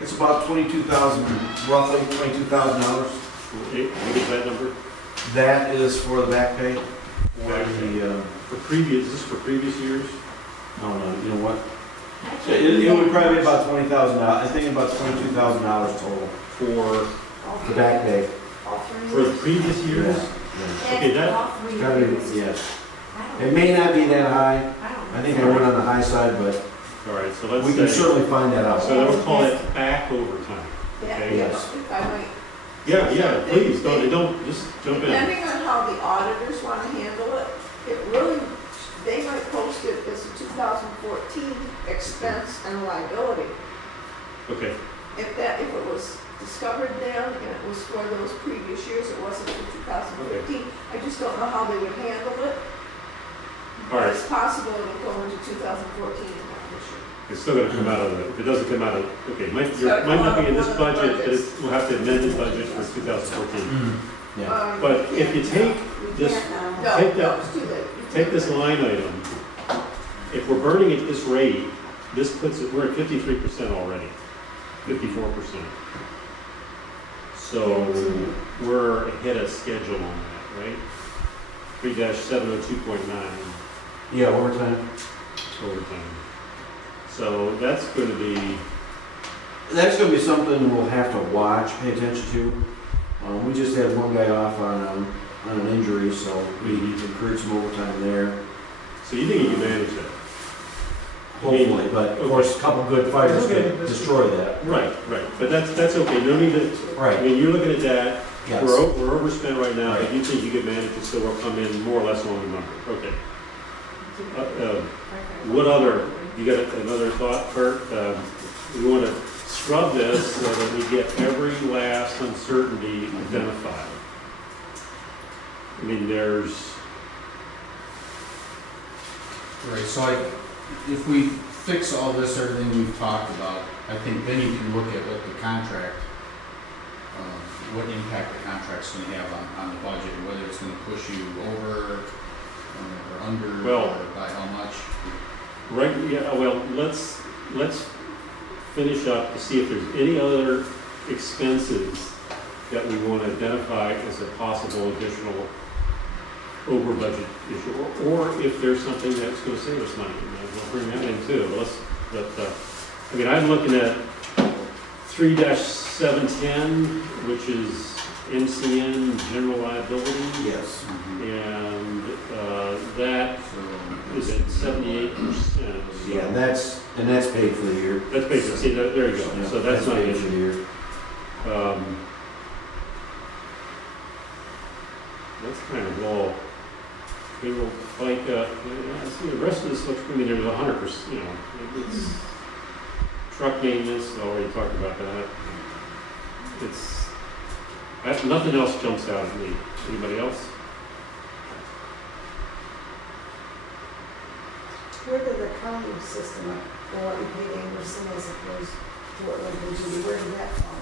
It's about 22,000, roughly $22,000. What is that number? That is for the back pay. Back pay. For previous, is this for previous years? No, you know what? It would probably be about $20,000. I think about $22,000 total For for back pay. the previous years? Yeah. Okay, that- All three It's gotta be, years. yes. I don't It may not be that high. I don't I think I went on the high side, but All right, so let's we can say, certainly find that out. so then we'll call it back overtime. Okay? Yes. If I might, Yeah, please, don't, just jump in. depending on how the auditors want to handle it, it really, they might post it as a 2014 expense and liability. Okay, If it was discovered then and it was for those previous years, it wasn't for 2015, I just don't know how they would handle it. all right. It's possible it'll go into 2014 and not this year. It's still gonna come out of the, if it doesn't come out of, okay, might gotta might come not out be in of this one of the budget, but budgets. we'll have to amend the budget for 2014. Yeah. But if you take We this, can't now. take No, that- it's too late. take this line item, if we're burning at this rate, this puts it, we're at 53% already, 54%. So we're ahead of schedule on that, right? 3-702.9 Yeah, overtime. overtime. So that's gonna be, That's gonna be something we'll have to watch, pay attention to. We just had one guy off on an injury, so we incurred some overtime there. so you think you can manage that? Hopefully, but of course, a couple good fires Okay. could destroy that. Right, but that's okay, no need to, I Right, mean, you're looking at that, yes. we're overspent right now, but Right. you think you could manage it, so we'll come in more or less on the number, okay. What other, you got another thought, Kurt? We want to scrub this so that we get every last uncertainty identified. I mean, there's, Right, so if we fix all this, everything we've talked about, I think then you can look at what the contract, what impact the contract's gonna have on the budget, and whether it's gonna push you over or under, Well- or by how much. right, yeah, well, let's finish up to see if there's any other expenses that we want to identify as a possible additional over budget issue, or if there's something that's going to save us money, and we'll bring that in too. I mean, I'm looking at 3-710, which is MCN general liability, Yes. and that is at 78%. Yeah, that's paid for the year. That's basically, see, there you go, Yeah, so that's not an paid for the issue. year. That's kind of all payroll, like, I see the rest of this looks, I mean, there's 100%, it's truck maintenance, I already talked about that. Nothing else jumps out at me. Anybody else? Where did the accounting system, or what we paid Anderson as opposed to what went to Judy, where did that fall?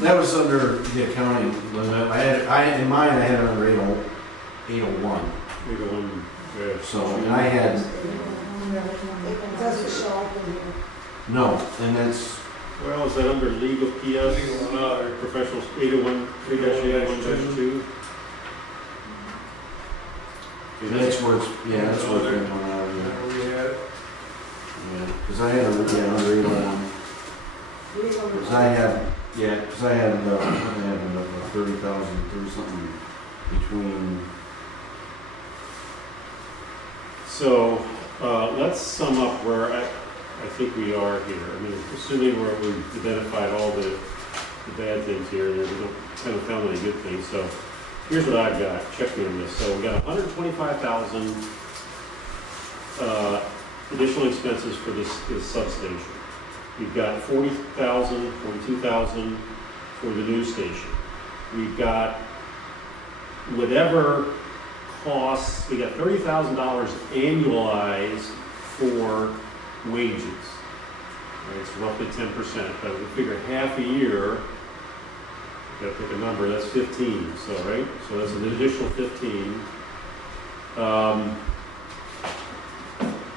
That was under the accounting limit. In mine, I had it under 801. Maybe one, So, and I had, It doesn't show up in here. no, and that's, well, is that under legal PS? Legal, Professional 801, 3-801-2? that's where it's, yeah, that's where it's been going out of There we had it. Yeah, because I had, under 801. Because I had, because I had 30,000, something between. So, let's sum up where I think we are here. I mean, assuming we've identified all the bad things here, and we haven't found any good things. So, here's what I've got. Check me on this. So, we got 125,000 additional expenses for this substation. We've got 40,000, 42,000 for the news station. We've got whatever costs, we got $30,000 annualized for wages. Right, it's roughly 10%, but we figure half a year, gotta pick a number, that's 15, so right? So that's an additional 15.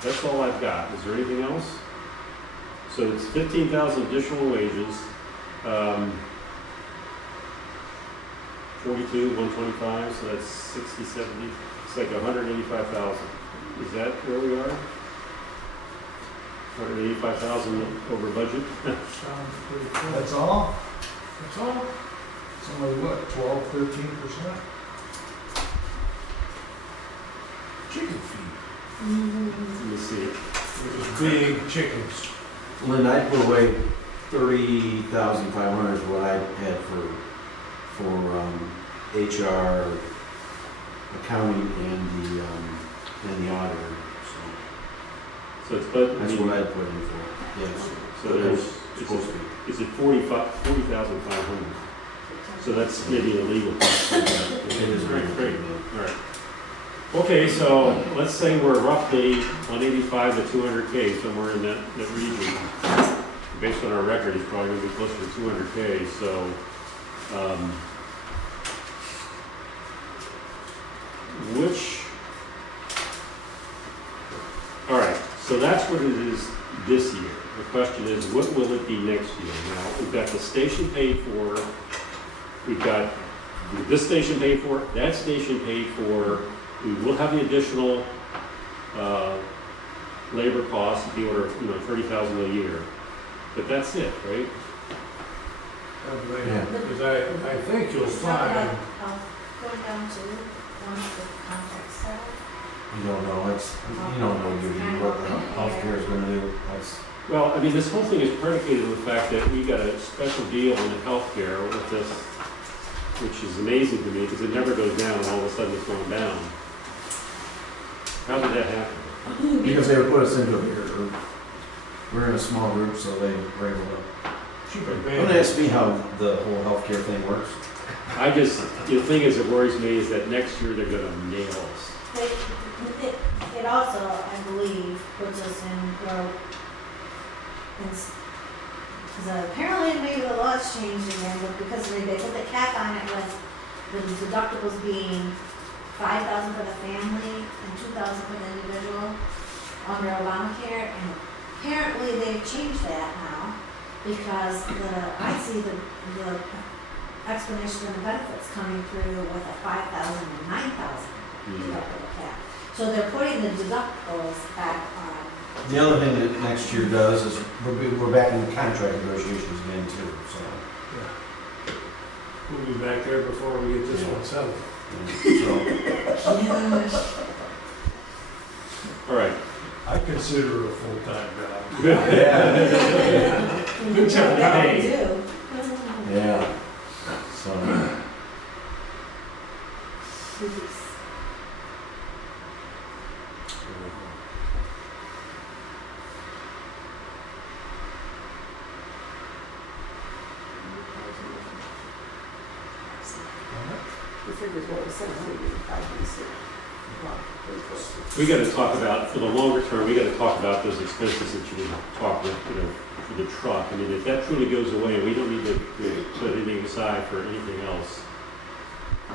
That's all I've got. Is there anything else? So it's 15,000 additional wages. 42, 125, so that's 60, 70. It's like 185,000. Is that where we are? 185,000 over budget? Sounds pretty cool. That's all? That's all? It's only what, 12-13%? Chicken feed. Let me see. It was big chickens. Lynn, I put away 30,500 is what I had for HR, accounting, and the auditor. So it's, but That's what I put in for. Yes. So there's, Supposed to be. is it 40,500? So that's maybe illegal. It is Great, great. All right. Okay, so let's say we're roughly 185 to 200K, somewhere in that region. Based on our record, it's probably going to be closer to 200K. So, all right, so that's what it is this year. The question is, what will it be next year? Now, we've got the station paid for, we've got this station paid for, that station paid for. We will have the additional labor costs, the order of $30,000 a year. But that's it, right? Yeah. Because I think you'll find, Going down to once the contract settled. You don't know. You don't know what the healthcare is going to do. Well, I mean, this whole thing is predicated on the fact that we got a special deal in the healthcare with this, which is amazing to me because it never goes down and all of a sudden it's going down. How did that happen? Because they would put us into a bigger group. We're in a small group, so they were able to. Don't ask me how the whole healthcare thing works. The thing is, it worries me is that next year they're gonna nail us. It also, I believe, puts us in growth. Because apparently maybe the law's changed again, but because they put the cap on it with the deductibles being $5,000 for the family and $2,000 for the individual under Obamacare, and apparently they've changed that now because I see the explanation of the benefits coming through with a $5,000 and $9,000 deductible cap. So they're putting the deductibles back on. The other thing that next year does is we're back in the contract negotiations again too. So. Yeah. We'll be back there before we get this one settled. All right. I consider it a full-time job. Good. Yeah. Good job. They Hey. do. Yeah. So. figures what was 785 this year. Well, pretty close. We gotta talk about, for the longer term, we gotta talk about those expenses that you talked with, for the truck. I mean, if that truly goes away, we don't need to put anything aside for anything else.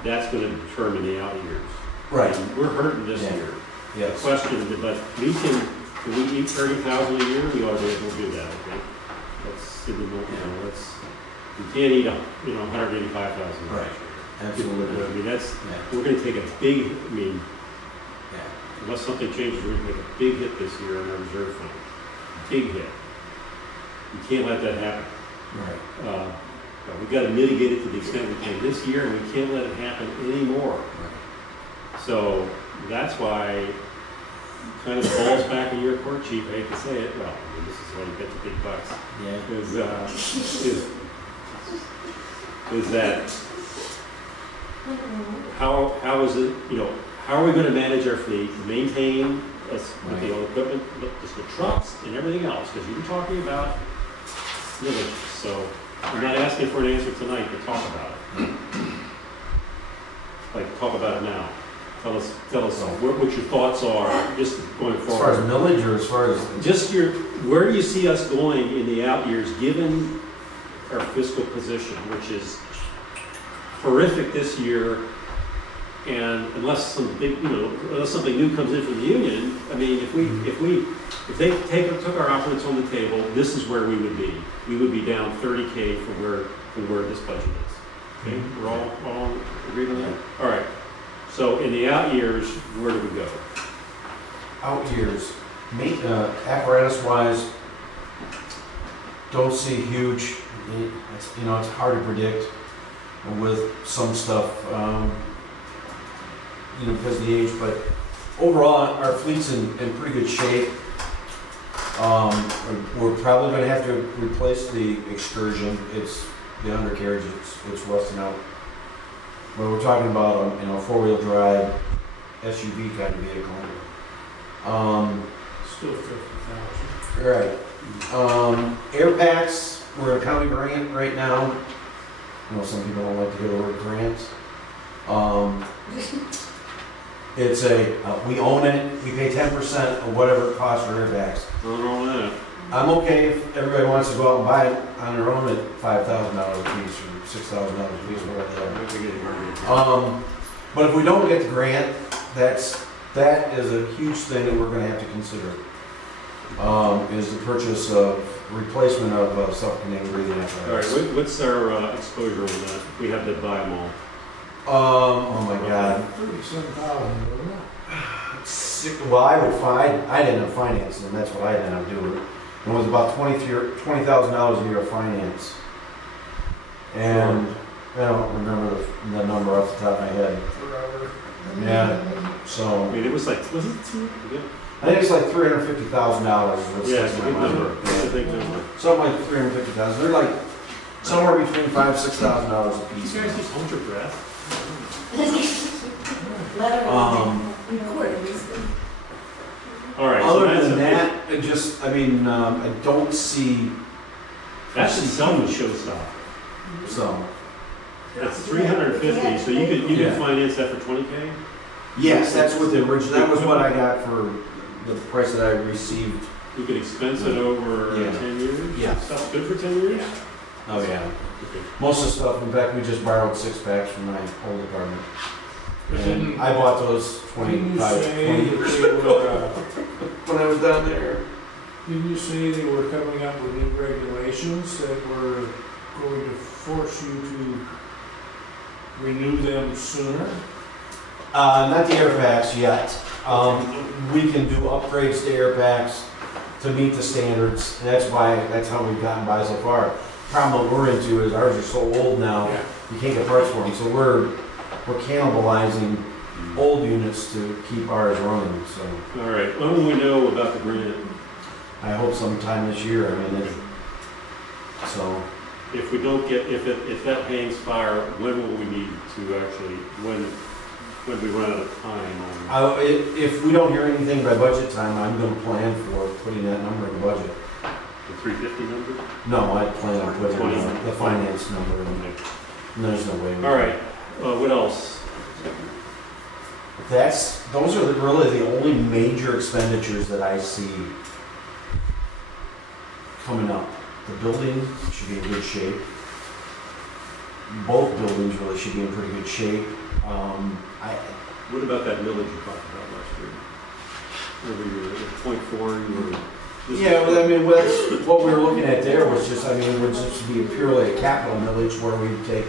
That's gonna determine the out years. Right. We're hurting this Yeah. year. Yes. Question, but we can we eat 30,000 a year? We ought to be able to do that, okay? That's, we can't eat, 185,000. Right. Absolutely. I mean, Yeah. we're gonna take a big, Yeah. unless something changes, we're gonna make a big hit this year on our reserve fund. Big hit. We can't let that happen. Right. But we've got to mitigate it to the extent we can this year, and we can't let it happen anymore. Right. So that's why kind of the ball's back in your court, chief. I hate to say it. Well, I mean, this is why you get the big bucks. Yeah. Is that how is it? How are we going to manage our fleet, maintain us with the old equipment, just the trucks and everything else? Because you were talking about millage. So I'm not asking for an answer tonight, but talk about it. Talk about it now. Tell us what your thoughts are, just going As far as forward. millage or as far as? Just where do you see us going in the out years, given our fiscal position, which is horrific this year, and unless something new comes in from the union, I mean, if they took our operates on the table, this is where we would be. We would be down 30K from where this budget is. Okay, we're all agreed on that? All right. So in the out years, where do we go? Out years, apparatus-wise, don't see huge. It's hard to predict with some stuff, because of the age. But overall, our fleet's in pretty good shape. We're probably going to have to replace the Excursion. It's the undercarriage. It's rusting out. But we're talking about a four-wheel drive SUV kind of vehicle. Still 50,000. Right. Air packs, we're a county grant right now. Some people don't like to hear the word grants. It's we own it, we pay 10% of whatever it costs for air packs. Nothing wrong with that. I'm okay if everybody wants to go out and buy it on their own at $5,000 a piece or $6,000 a piece, whatever. But if we don't get the grant, that is a huge thing that we're going to have to consider. Is the purchase of replacement of suffocating breathing apparatus. All right, what's our exposure on that? We have to buy them all. Oh my God. 37,000, wasn't it? Well, I didn't have finance, and that's what I ended up doing. It was about $20,000 a year of finance. And I don't remember the number off the top of my head. Forever. Yeah, so. I mean, it was like, was it two? Yeah. I think it's like $350,000. Yeah, it's a big number. It's a big number. Something like $350,000. They're like somewhere between $5,000 and $6,000 a piece. You guys just hold your breath. All right. So Other than that, I don't see that's itself a showstopper. some. That's 350. So you could Yeah. finance that for 20K. Yes, that's what the original. That was what I got for the price that I received. You could expense it over Yeah. 10 years. Yeah. Stuff's good for 10 years. Oh yeah. Okay. Most of the stuff. In fact, we just borrowed 6 packs from my old apartment. But And didn't, I bought those didn't you 20 say years that they ago were, when I was down there. didn't you say they were coming up with new regulations that were going to force you to renew them sooner? Not the air packs yet. We can do upgrades to air packs to meet the standards. And that's how we've gotten by so far. Problem that we're into is ours are so old now, Yeah. you can't get parts for them. So we're cannibalizing old units to keep ours running. So All right. When will we know about the grant? I hope sometime this year. So If we don't get, if that hangs fire, when will we need to actually, when we run out of time on? if we don't hear anything by budget time, I'm going to plan for putting that number in the budget. The 350 number? No, I plan on putting 20. the finance number in there. There's no way. All right, what else? Those are really the only major expenditures that I see coming up. The building should be in good shape. Both buildings really should be in pretty good shape. What about that millage you talked about last year? Remember you were at .4, you were. Yeah, well, I mean, what we were looking at there was just, I mean, it would just be purely a capital millage where we take,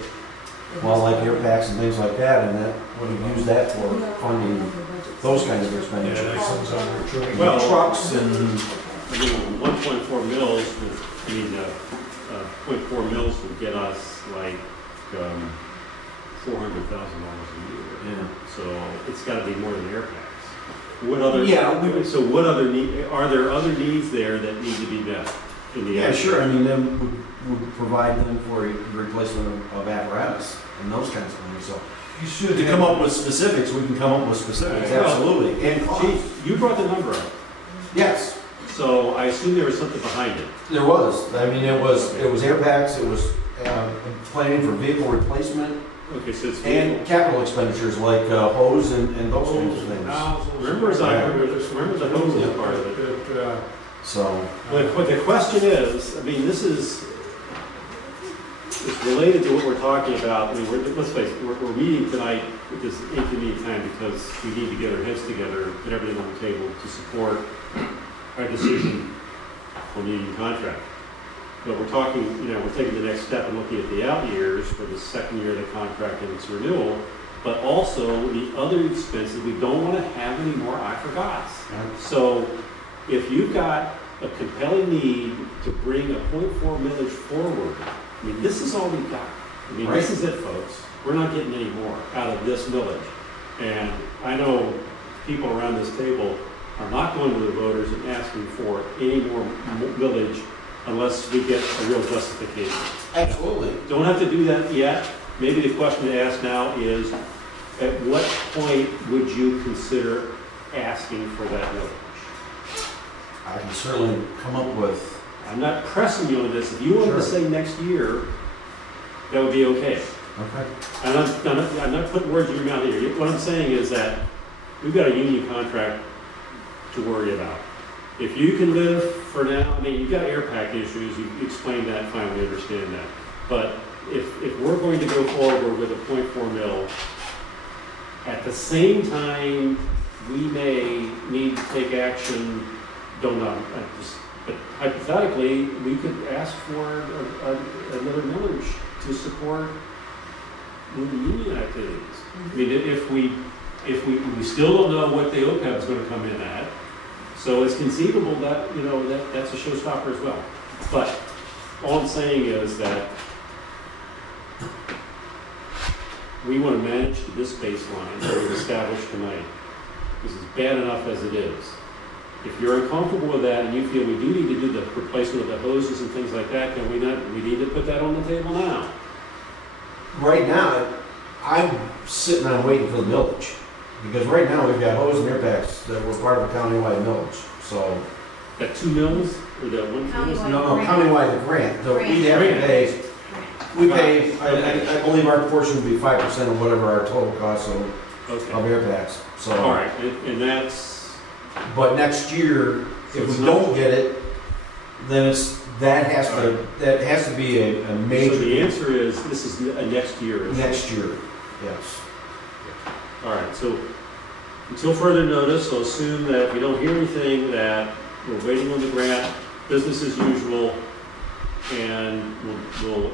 well, like air packs and things like that, and that, we use that for funding those kinds of Yeah, expenditures. that comes under training. Well, Trucks and, I mean, 1.4 mils, would, I mean, 0.4 mils would get us like $400,000 a year. yeah. So it's gotta be more than air packs. What other? Yeah, we would- So what other are there other needs there that need to be met in the? Yeah, area? sure, I mean, then would provide them for replacement of apparatus and those kinds of things, so. You should To come up with specifics, we can come up with specifics, Well, absolutely, and cost. Chief, you brought the number up, Yes, so I assume there was something behind it. there was, I mean, it was air packs, it was planning for vehicle replacement, Okay, so it's. and capital expenditures like hose and those kinds of things. Remember the hose part of it. So, But the question is, I mean, this is, it's related to what we're talking about. I mean, let's face it, we're meeting tonight at this inconvenient time because we need to get our heads together, put everything on the table to support our decision on the union contract. But we're talking, we're taking the next step and looking at the out years for the second year of the contract and its renewal, but also the other expenses. We don't want to have any more I forgots. So if you've got a compelling need to bring a .4 millage forward, I mean, this is all we've got. I mean, this is it, folks. We're not getting any more out of this millage. And I know people around this table are not going to the voters and asking for any more millage unless we get a real justification. absolutely. Don't have to do that yet. Maybe the question to ask now is, at what point would you consider asking for that millage? I can certainly come up with, I'm not pressing you on this. If you wanted to Sure. say next year, that would be okay. okay, I'm not putting words in your mouth here. What I'm saying is that we've got a union contract to worry about. If you can live for now, I mean, you've got air pack issues, you explained that, fine, we understand that. But if we're going to go forward with a .4 mil, at the same time, we may need to take action, don't know, but hypothetically, we could ask for another millage to support the union activities. I mean, if we still don't know what the OPEB is going to come in at, so it's conceivable that, that's a showstopper as well. But all I'm saying is that we want to manage to this baseline that we've established tonight. This is bad enough as it is. If you're uncomfortable with that and you feel we do need to do the replacement of the hoses and things like that, then we need to put that on the table now. right now, I'm sitting on waiting for the millage. Because right now, we've got hose and air packs that were part of a countywide millage, so. That 2 mils or that 1 mil? Countywide. No, countywide, the grant, we have to pay, we pay, I believe our portion would be 5% of whatever our total cost of Okay. air packs, so. All right, and that's, But next year, if we don't get it, then that has to be a so major. the answer is, this is a next year. Next year, yes. All right, so until further notice, so assume that if we don't hear anything, that we're waiting on the grant, business as usual, and we'll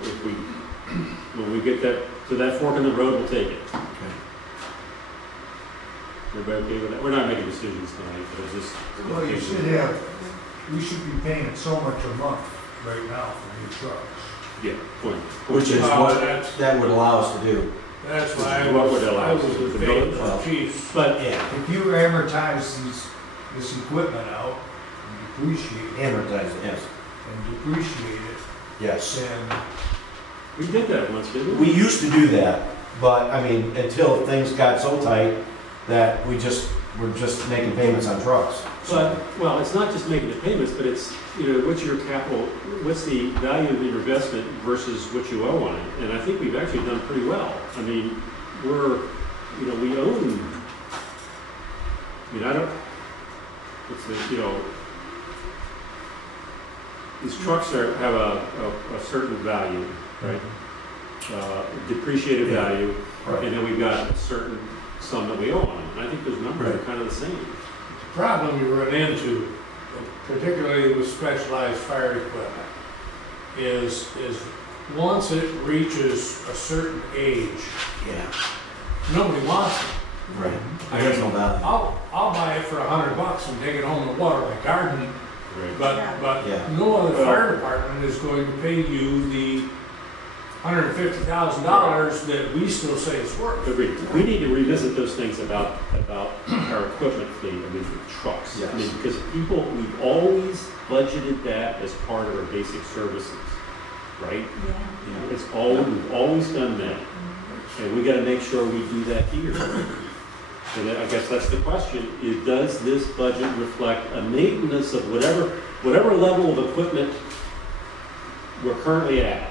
when we get to that fork in the road, we'll take it. Okay. Everybody okay with that? We're not making decisions tonight, but it's just. Well, we should be paying so much a month right now for new trucks. Yeah, point. Which is Well, what that's- that would allow us to do. That's why I What was, would allow I us was to a build big it? chief. But Yeah. If you amortize this equipment out and depreciate it, Amortize it, yes. and depreciate it, Yes. then we did that once, didn't we? We used to do that, but I mean, until things got so tight that we're just making payments on trucks. But, well, it's not just making the payments, but it's, what's your capital, what's the value of your investment versus what you owe on it? And I think we've actually done pretty well. I mean, we're you know, we own, I mean, I don't, it's, you know, these trucks have a certain value, right? Depreciated value, Right. and then we've got a certain sum that we owe on them. And I think those numbers are Right. kind of the same. The problem you run into, particularly with specialized fire equipment, is once it reaches a certain age, Yeah, nobody wants it. right. I got no value. I'll buy it for $100 and take it home and water my garden, but Yeah. no other fire department is going to pay you the $150,000 that we still say it's worth. Agreed. We need to revisit those things about our equipment fleet, I mean, trucks. Yes. I mean, because we've always budgeted that as part of our basic services, right? Yeah. We've always done that. And we gotta make sure we do that here. And I guess that's the question, is does this budget reflect a maintenance of whatever level of equipment we're currently at?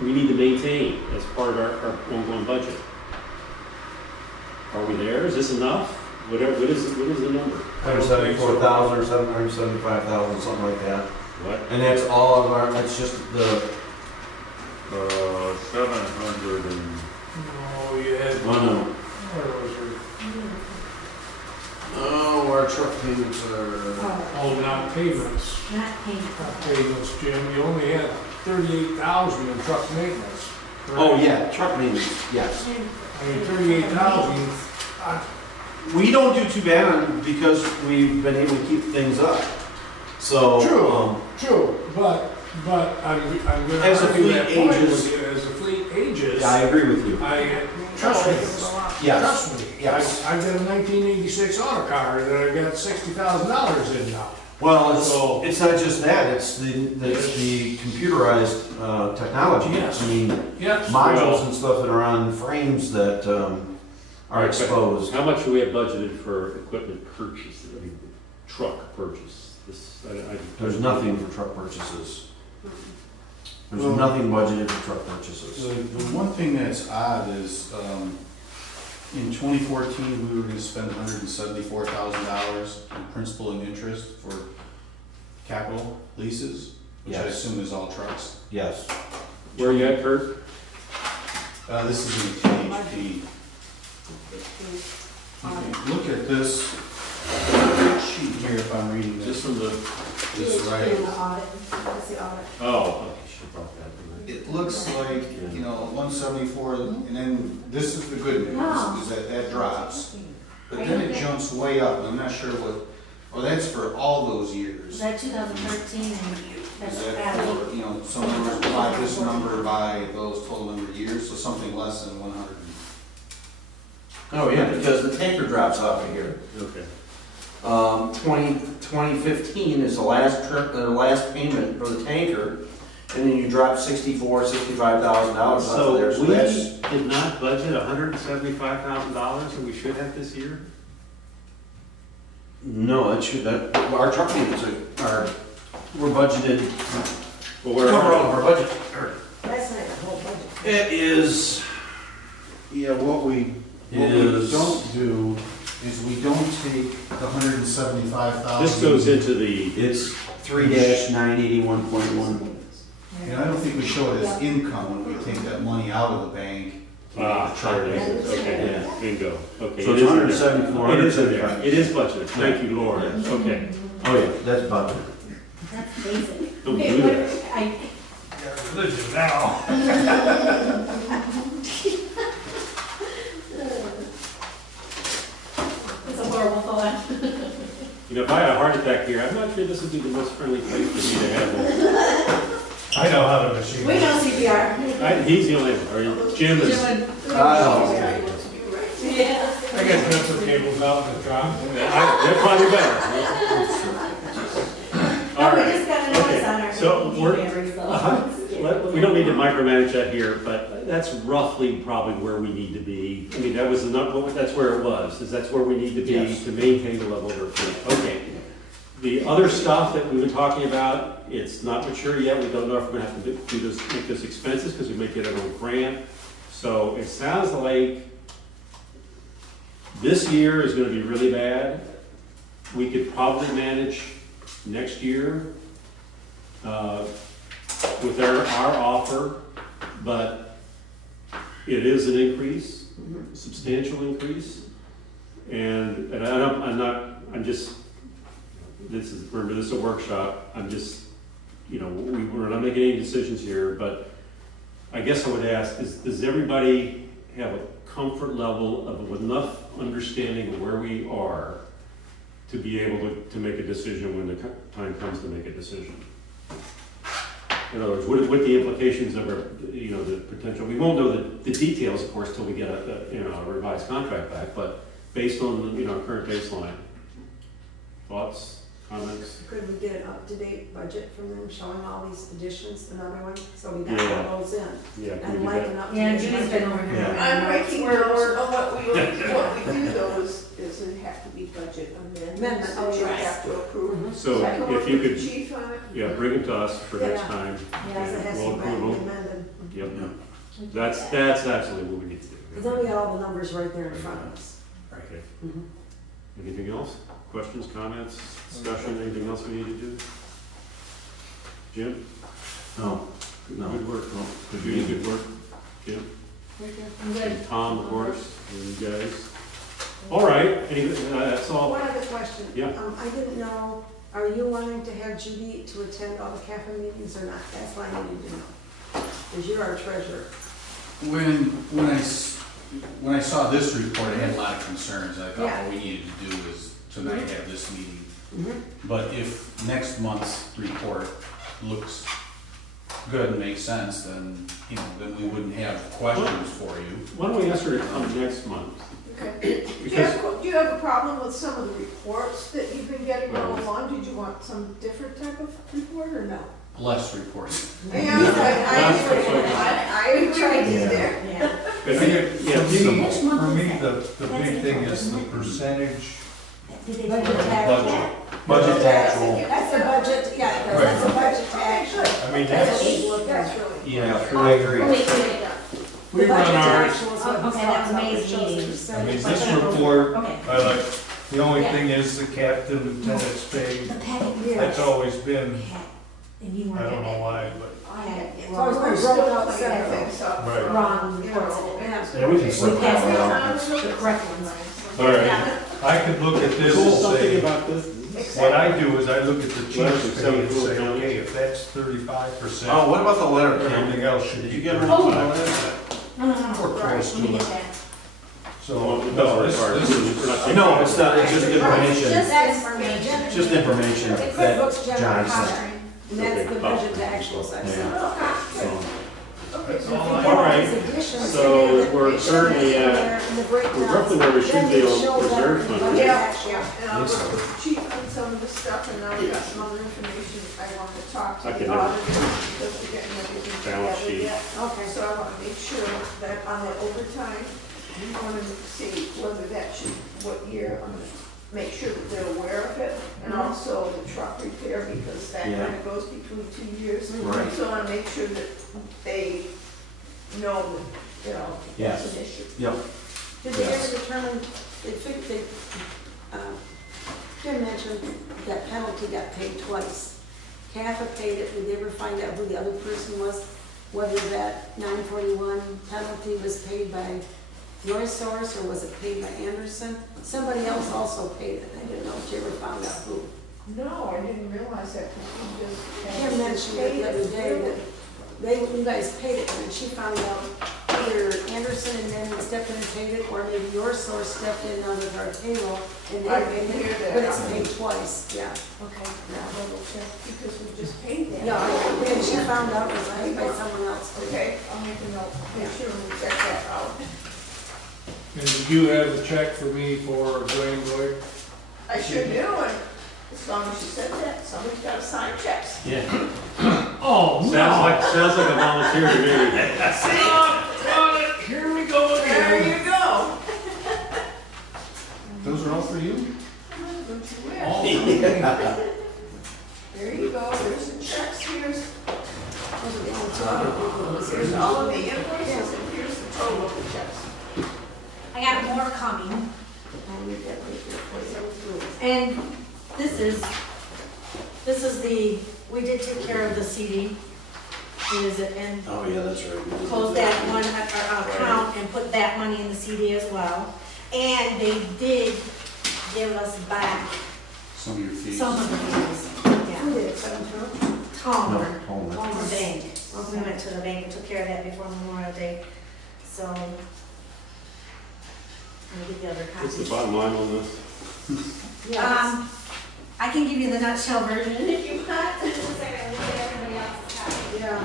We need to maintain as part of our ongoing budget. Are we there? Is this enough? What is the number? 174,000 or 775,000, something like that. What? And that's all of our, that's just the, 700 and... Oh, you had, oh no. where was your, Oh, our truck payments are, oh, not payments. Not paying Not for it. payments, Jim, you only had 38,000 in truck maintenance. correct? oh yeah, truck payments, yes. I mean, 38,000, We don't do too bad on, because we've been able to keep things up. So, True. true, but I'm gonna As the argue fleet that point ages- with you, as the fleet ages, yeah, I agree with you. trust me, Yes, trust me. yes. I've got a 1986 auto car that I got $60,000 in now. Well, So- it's not just that, it's the computerized technology. Yes. I mean, Yes. modules and stuff that are on frames that are exposed. How much do we have budgeted for equipment purchase, I mean, truck purchase? There's nothing for truck purchases. There's Well- nothing budgeted for truck purchases. The one thing that's odd is, in 2014, we were gonna spend $174,000 in principal and interest for capital leases, which I Yes. assume is all trucks. Yes. Where are you at, Kurt? This is in the THP. Look at this sheet here if I'm reading Just this, from the, this right. In the audit, that's the audit. oh, okay, should brought that. It looks like, 174, and then this is the good news, is that drops. But then it jumps way up, and I'm not sure that's for all those Is years. that 2013 and Is that's that added? for, some numbers by this number by those total number of years, so something less than 100. Oh, yeah, because the tanker drops off of here. Okay. 2015 is the last payment for the tanker, and then you drop $65,000 off of there, So so we that's, did not budget $175,000 and we should have this year? no, our truck payments we're budgeted, Well, cover all of our budget. That's not the whole budget. It is, What we don't do is we don't take the 175,000. This goes into the, it's 3-981.1. I don't think we show it as income when we take that money out of the bank. there it is, okay, yeah, bingo, okay. So it it's is in there. 174, It is in there, 175. it is budgeted, thank you, Lord, Yes. okay. Oh, yeah, that's budget. That's basic. Don't do that. I, Religion now. it's a horrible thought. If I had a heart attack here, I'm not sure this would be the most friendly place for me to have one. I know how to machine. We know CPR. He's the only one, or Jim is. Yeah. I got pencil cables out in the truck. They're probably better. All No, we right. just got a notice on our. So we're- e-cameras, though. We don't need to micromanage that here, but that's roughly probably where we need to be. I mean, that's where it was, that's where we need to be Yes. to maintain the level of our fleet. Okay. The other stuff that we've been talking about, it's not mature yet. We don't know if we're gonna have to do this, make this expenses, because we may get it on grant. So it sounds like this year is gonna be really bad. We could probably manage next year with our offer, but it is an increase, substantial increase. And I'm just, remember this is a workshop, I'm just, we're not making any decisions here, but I guess I would ask, does everybody have a comfort level of enough understanding of where we are to be able to make a decision when the time comes to make a decision? In other words, what the implications of our, the potential, we won't know the details, of course, till we get a revised contract back, but based on, current baseline. Thoughts, comments? Could we get an up-to-date budget from them showing all these additions, another one, so we got Yeah. all those in? Yeah, can we And do like that? an Yeah, up-to-date Judy's budget. been over here. Yeah. I'm making notes of what we do though is it have to be budget amendments Amendment, that you yes. have to approve. Mhm. So I can work if you with the could, chief on it. yeah, bring it to us for next Yeah. time. Because it has We'll to be approve them. amended. Yep, Yeah. that's absolutely what we need to Because do. then we got all the numbers right there in front of us. Okay. Mhm. Anything else? Questions, comments, discussion, anything else we need to do? Jim? No, no. Good work. No. Judy, good work. Jim? I'm good. And Tom, of course, and you guys. All right, that's all. One other question. Yeah. I didn't know, are you wanting to have Judy to attend all the CAFA meetings or not? That's what I needed to know. Because you're our treasurer. When I saw this report, I had a lot of concerns. I thought Yeah. what we needed to do is tonight have this meeting. Mhm. But if next month's report looks good and makes sense, then, then we wouldn't have questions for you. Why don't we ask her to come next month? Okay. Do Because, you have a problem with some of the reports that you've been getting all Right. along? Did you want some different type of report or no? Less reports. Yeah, I That's agree. what- I agree with you Yeah. there. Yeah. I think, yeah, For me, the big thing is the percentage Budget budget. tax. Budget to actual. That's the budget, yeah, that's the budget tax. I mean, That's that's, what That's that's really. Yeah, I agree. Wait. The We run budget ours, tax was what Oh, okay, we that was thought May's shows the meeting. I percentage. mean, this report, Okay. I like, the only thing is the captain, lieutenant's pay, The packet, Yeah. that's always been, and you I weren't don't in know it. why, but. It's always been broken out separately. Right. Wrong You reports. know, Yeah. Yeah, we can slip We that passed one it out. The correct ones. all right. I could look at this Cool, and something say, about this. what I do is I look at the chief's Letter pay and from say, County. okay, if that's 35%, Oh, what about the letter, everything Kim? else should Did be you get 35%. No, no, Or no. close Let me to get it. that. So, Well, it no, doesn't this, require- this we're not is, taking- No, it's not, it's just information, Just information. it's just information The that QuickBooks general John sent. copy, and that's the budget to actual section. Yeah. So, Okay, so all if All you right. So we're currently at, we're roughly where we should be on reserve fund. Yeah, right? yeah, and I'll work with the chief on some of the stuff, and now we've got some other information I want to talk to Okay, the now- auditors, because we're getting everything Balance together sheet. yet. Okay, So I want to make sure that on the overtime, I want to see whether that should, what year, I'm going to make sure that they're aware of it, and also the truck repair, because that Yeah. kind of goes between 2 years. Right. So I want to make sure that they know that, Yes. it's an issue. Yep. did they Yes. ever determine, Kim mentioned that penalty got paid twice. CAFA paid it, did they ever find out who the other person was? Whether that 941 penalty was paid by your source or was it paid by Anderson? Somebody else also paid it, I didn't know if you ever found out who. No, I didn't realize that, because we just. Kim mentioned it the other day that you guys paid it, and she found out either Anderson and then stepped in and paid it, or maybe your source stepped in out of our payroll and I they didn't paid hear it, that. but it's paid twice, yeah. Okay, now double check, because we just paid that. Yeah, and she found out it was paid by someone else too. Okay, I'll make a note, make sure we check that out. and did you have a check for me for Dwayne Boyd? I sure do, and as long as you said that, somebody's gotta sign checks. Yeah. Oh, Sounds like a volunteer to me. Here we go There again. you go. those are all for you? Don't you wish? Oh, There you go, there's the checks, here's Those are the only two other people that was here's here. all of the invoices, and here's the total of the checks. I got more coming. I'll leave that right there for you. And this is the, we did take care of the CD. Is it, and Oh, yeah, that's right. close that one account and put that money in the CD as well. And they did give us back Some of your fees. some of the fees. Who Yeah, did it, Senator? Palmer, Palmer. Palmer Bank. Okay. We went to the bank and took care of that before Memorial Day, so. I'll get the other What's the copy. bottom line on this? Yeah, I can give you the nutshell version if you want. Just a second, look at everybody else's copy. yeah.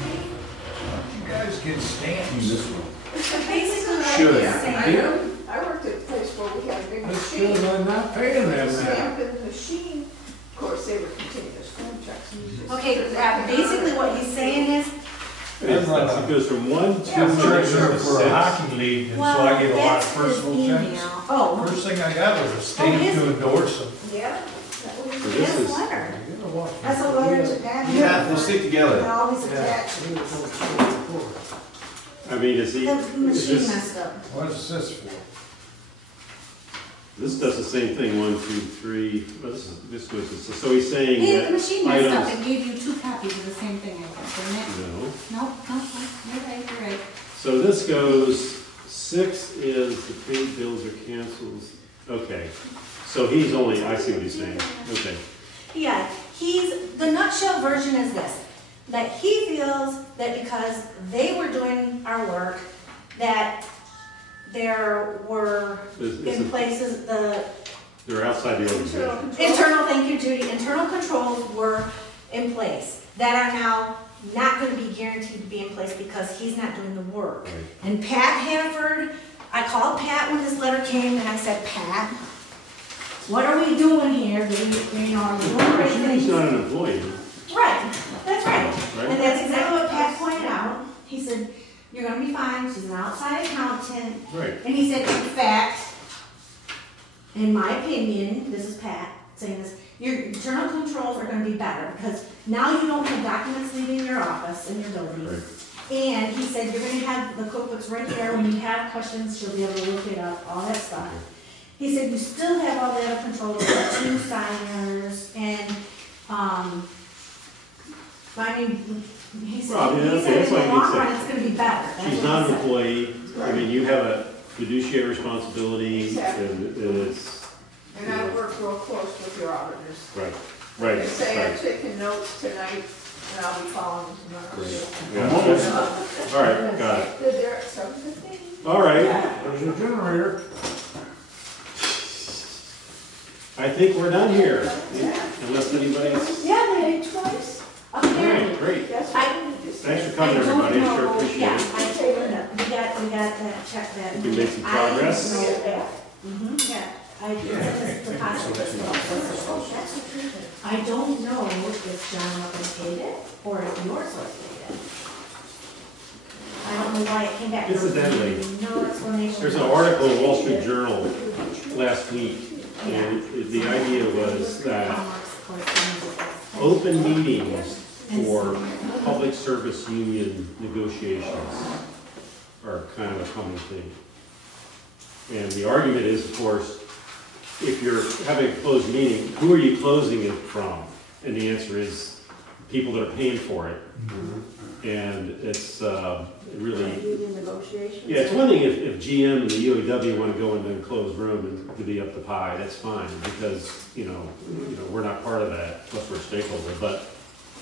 You guys get stamps. This one. Basically, what Should. he's saying. I worked at a place where we had a big That's machine. because I'm not paying them that. Stamp in the machine, of course, they were continuous phone checks. Okay, basically what he's saying is, It goes from 1 to I'm treasurer 6. for a hockey league, and so well, I get a lot of that's his personal email. checks. Oh, First thing I got was a stamp his- to endorse them. Yeah. This his is- letter. That's a letter to Pat. Yeah, they stick And together. always attached. I mean, is he, The is machine this, messed up. What's this for? this does the same thing, 1, 2, 3, well, this goes, so he's saying Hey, the that machine messed up items, and gave you 2 copies of the same thing, I think, didn't it? no. No, you're right. So this goes, 6 is the paid bills or cancels, okay. So he's only, I see what he's saying, okay. Yeah, the nutshell version is this, that he feels that because they were doing our work, that there were Is in it- places, the They're outside the organization. internal, thank you Judy, internal controls were in place that are now not gonna be guaranteed to be in place because he's not doing the work. Right. And Pat Hanford, I called Pat when this letter came and I said, Pat, what are we doing here? Do we, are we doing the right He's things? not an employee, Right, that's right. right? And that's exactly what Pat pointed out. He said, you're gonna be fine, she's an outside accountant. Right. And he said, in fact, in my opinion, this is Pat saying this, your internal controls are gonna be better because now you don't have documents leaving your office in your building. Right. And he said, you're gonna have the cookbooks right there. When you have questions, she'll be able to look it up, all that stuff. He said, you still have all that under control with the 2 signers and, I mean, he said, Well, I mean, okay, in the that's what he long said. run, it's gonna be better. That's She's what not he an said. employee, I mean, you have a fiduciary responsibility, Exactly. and it's, And I work real close with your auditors. right, right, They say I'm right. taking notes tonight, and I'll be calling them Great. tomorrow. Yeah, all right, got it. They're there at 7:15. All right, There's a generator. I think we're done here, Yeah. unless anybody's, Yeah, they Hey, twice. all apparently. right, great. That's what I just Thanks for said. coming, I don't everybody, sure know. appreciate Yeah, it. I told her, we got that, check that. We made some progress. I know that. Yeah, I, that's the possibility. I don't know if John Ruppin paid it, or if your source paid it. I don't know why it came back. Incidentally, No explanation. There's an article in Wall Street Journal last week, and the idea was that open meetings for public service union negotiations are kind of a common thing. And the argument is, of course, if you're having a closed meeting, who are you closing it from? And the answer is people that are paying for it. And it's really, Union negotiations. yeah, it's one thing if GM and the UAW want to go into a closed room and divvy up the pie, that's fine, because, we're not part of that, plus we're a stakeholder. But,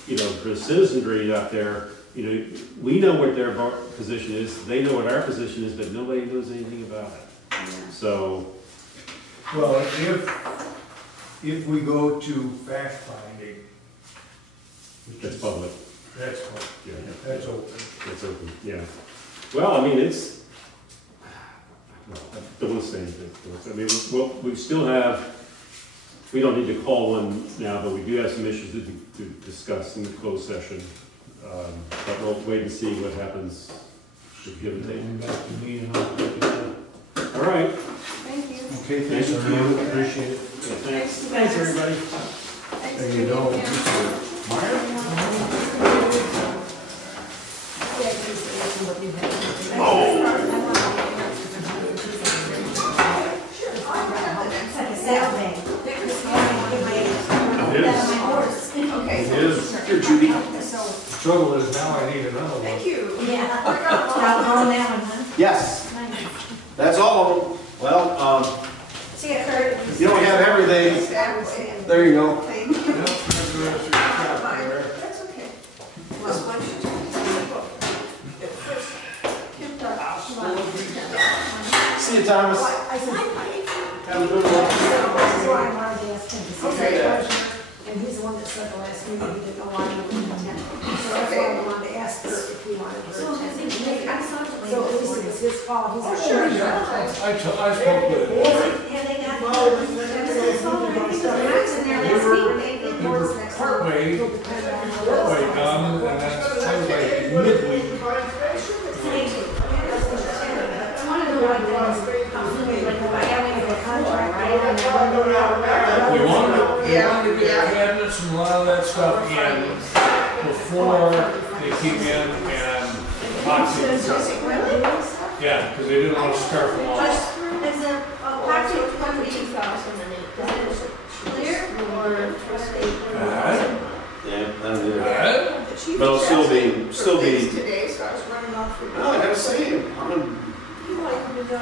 for the citizenry out there, we know what their position is, they know what our position is, but nobody knows anything about it. So, Well, if we go to fact finding, which that's is- public, That's what, yeah, that's open. that's open, yeah. Well, I mean, well, I don't want to say anything. I mean, we still have, we don't need to call one now, but we do have some issues to discuss in the closed session. But we'll wait and see what happens with give and take. And back to me and I'll pick it up. All right. Thank you. Okay, thanks, everyone, appreciate it. Thanks, everybody. Thanks There for you go. being here. Mr. Meyer? Trouble is now I need another one. Thank you. Yeah. I got them all. Now, on that one, huh? Yes, Nice. that's all of them. Well, See ya, Kurt. you don't have everything. Exactly. There you go. Thank you. That's okay. Well, why don't you take the book? At first, Kim Dodd. See you, Thomas. I said, Have a good one. that's why I wanted to ask him, because he's Okay. the treasurer, and he's the one that said the last meeting, he didn't know why he wouldn't attend. So that's why I wanted to ask her if he wanted her to So, has attend. he, I saw it. So at least it was his fault, he's Oh, a sure, treasurer. yeah. I spoke with him. Have they got, there's a solar, I think there's a max in there last week, they did They were boards next week. partway done, and then kind of like midweek. I wanna know what like having a contract, right? And then We wanted to get cabinets and a lot of that stuff in before they came in and epoxy. Really? Yeah, because they didn't want to scarf them off. Is the epoxy 20,008, is it clear or trustee? Yeah, I don't either. Right? The chief But it'll still asked be- for still be- things today, so I was running off with. Oh, I gotta see him. You like him to go.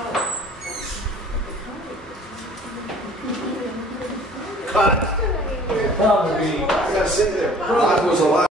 Cut. Probably. I gotta sit there. Rock was alive.